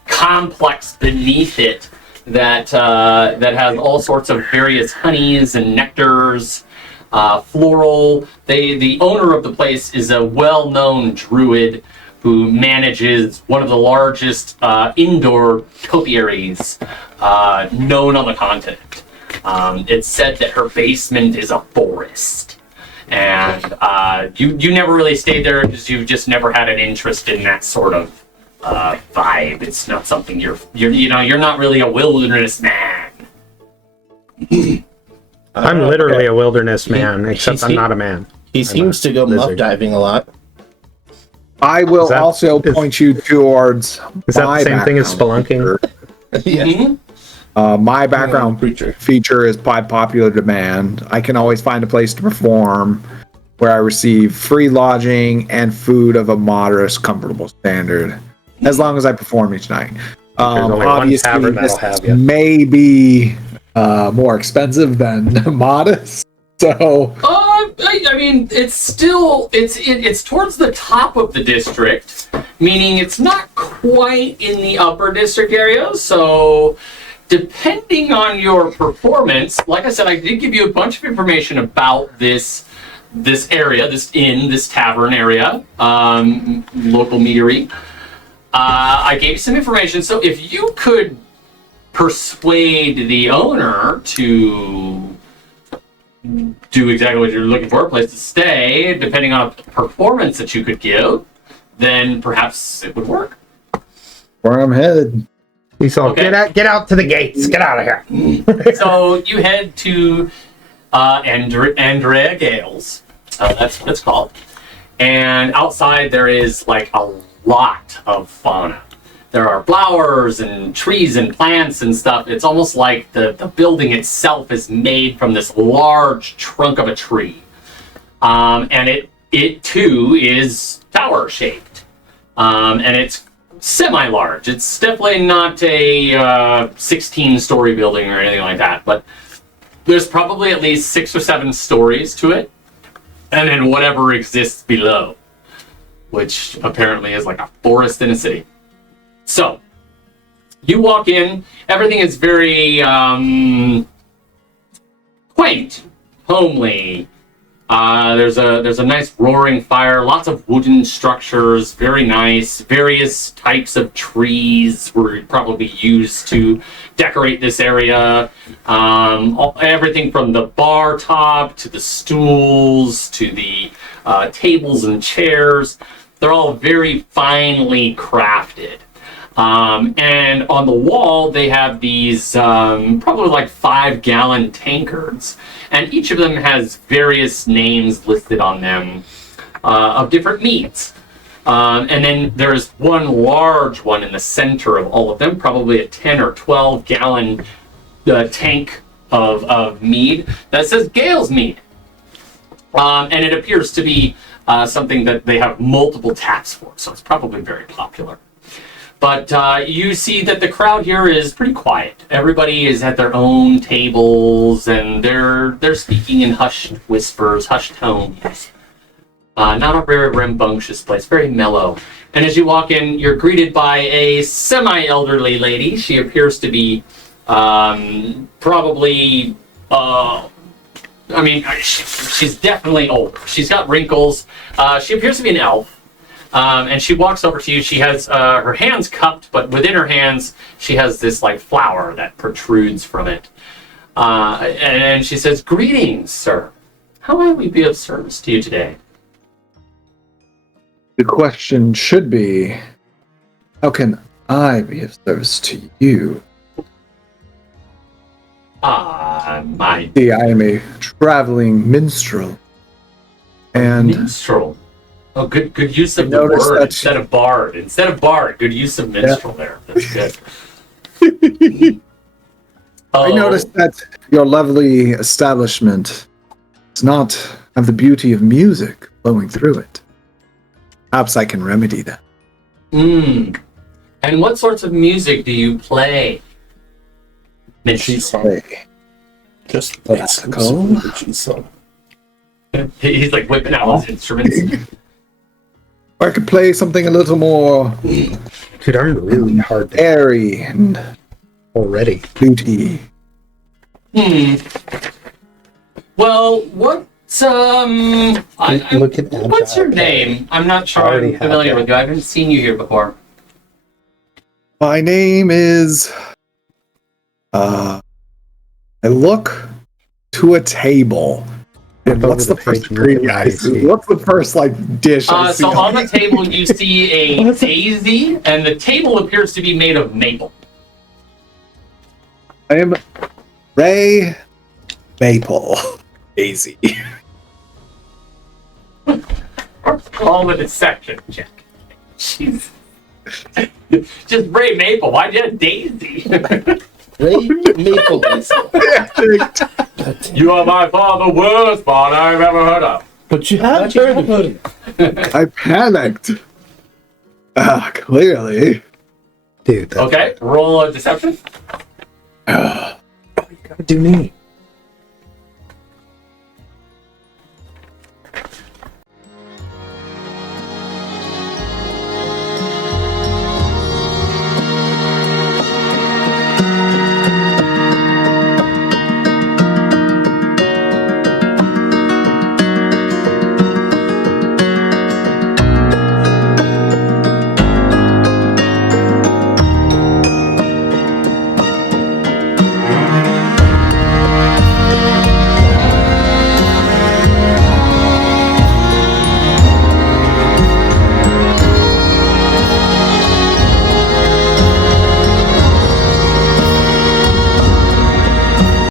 complex beneath it that has all sorts of various honeys and nectars, floral. The owner of the place is a well-known druid who manages one of the largest indoor topiaries known on the continent. It's said that her basement is a forest, and you never really stayed there because you've just never had an interest in that sort of vibe. It's not something you're not really a wilderness man. I'm literally a wilderness man, except I'm not a man. He seems to go muff lizard. diving a lot. I will Is that- also is- point you towards. Is that my the same thing as background spelunking? Yes. Mhm. My background Creature. feature is by popular demand. I can always find a place to perform where I receive free lodging and food of a moderate, comfortable standard, as long as I perform each night. There's only one Obviously, tavern this that'll have you. may be more expensive than modest. So, I mean, it's still it's towards the top of the district, meaning it's not quite in the upper district area. So, depending on your performance, like I said, I did give you a bunch of information about this area, this inn, this tavern area, local meadery. I gave you some information, so if you could persuade the owner to do exactly what you're looking for, a place to stay, depending on a performance that you could give, then perhaps it would work. where I'm headed. He's all, Okay. get out to the gates. Get out of here. So you head to Andrea Gales. That's what it's called. And outside there is like a lot of fauna. There are flowers and trees and plants and stuff. It's almost like the building itself is made from this large trunk of a tree. And it too is tower shaped. And it's semi-large. It's definitely not a 16-story building or anything like that, but there's probably at least 6 or 7 stories to it, and then whatever exists below, which apparently is like a forest in a city. So, you walk in, everything is very quaint, homely. There's a nice roaring fire, lots of wooden structures, very nice. Various types of trees were probably used to decorate this area. Everything from the bar top to the stools to the tables and chairs. They're all very finely crafted. And on the wall, they have these probably like 5-gallon tankards. And each of them has various names listed on them of different meats. And then there's one large one in the center of all of them, probably a 10 or 12-gallon tank of mead that says Gale's Mead. And it appears to be something that they have multiple taps for, so it's probably very popular. But you see that the crowd here is pretty quiet. Everybody is at their own tables, and they're speaking in hushed whispers, hushed tones. Not a very rambunctious place, very mellow. And as you walk in, you're greeted by a semi-elderly lady. She appears to be probably... she's definitely old. She's got wrinkles. She appears to be an elf. And she walks over to you. She has her hands cupped, but within her hands, she has this like flower that protrudes from it. And she says, "Greetings, sir. How may we be of service to you today?" The question should be, how can I be of service to you? My See, I am a traveling minstrel. And minstrel. Oh, good use of the noticed word that- instead of bard. Instead of bard, good use of minstrel there. That's good. I noticed that your lovely establishment does not have the beauty of music flowing through it. Perhaps I can remedy that. And what sorts of music do you play? Minstrel. Hey, Just Classical. He's like whipping out his instruments. I could play something a little more Dude, I'm really hard to airy and already. beauty. Well, what's Look at what's your Agile. name? I'm not sure Already I'm have familiar that. with you. I haven't seen you here before. My name is. I look to a table. And Over what's the the first page, look at ingredient? the icy. What's the first like dish? I see So on the table you see a daisy, and the table appears to be made of maple. I am Ray Maple Daisy. Call it a deception check. Jeez. Just Ray Maple. Why'd you have Daisy? Ray Maple Basil. You are by far the worst bard I've ever heard of. But you have heard of him. I panicked. Clearly. Dude, that's Okay, roll a deception. gotta do me.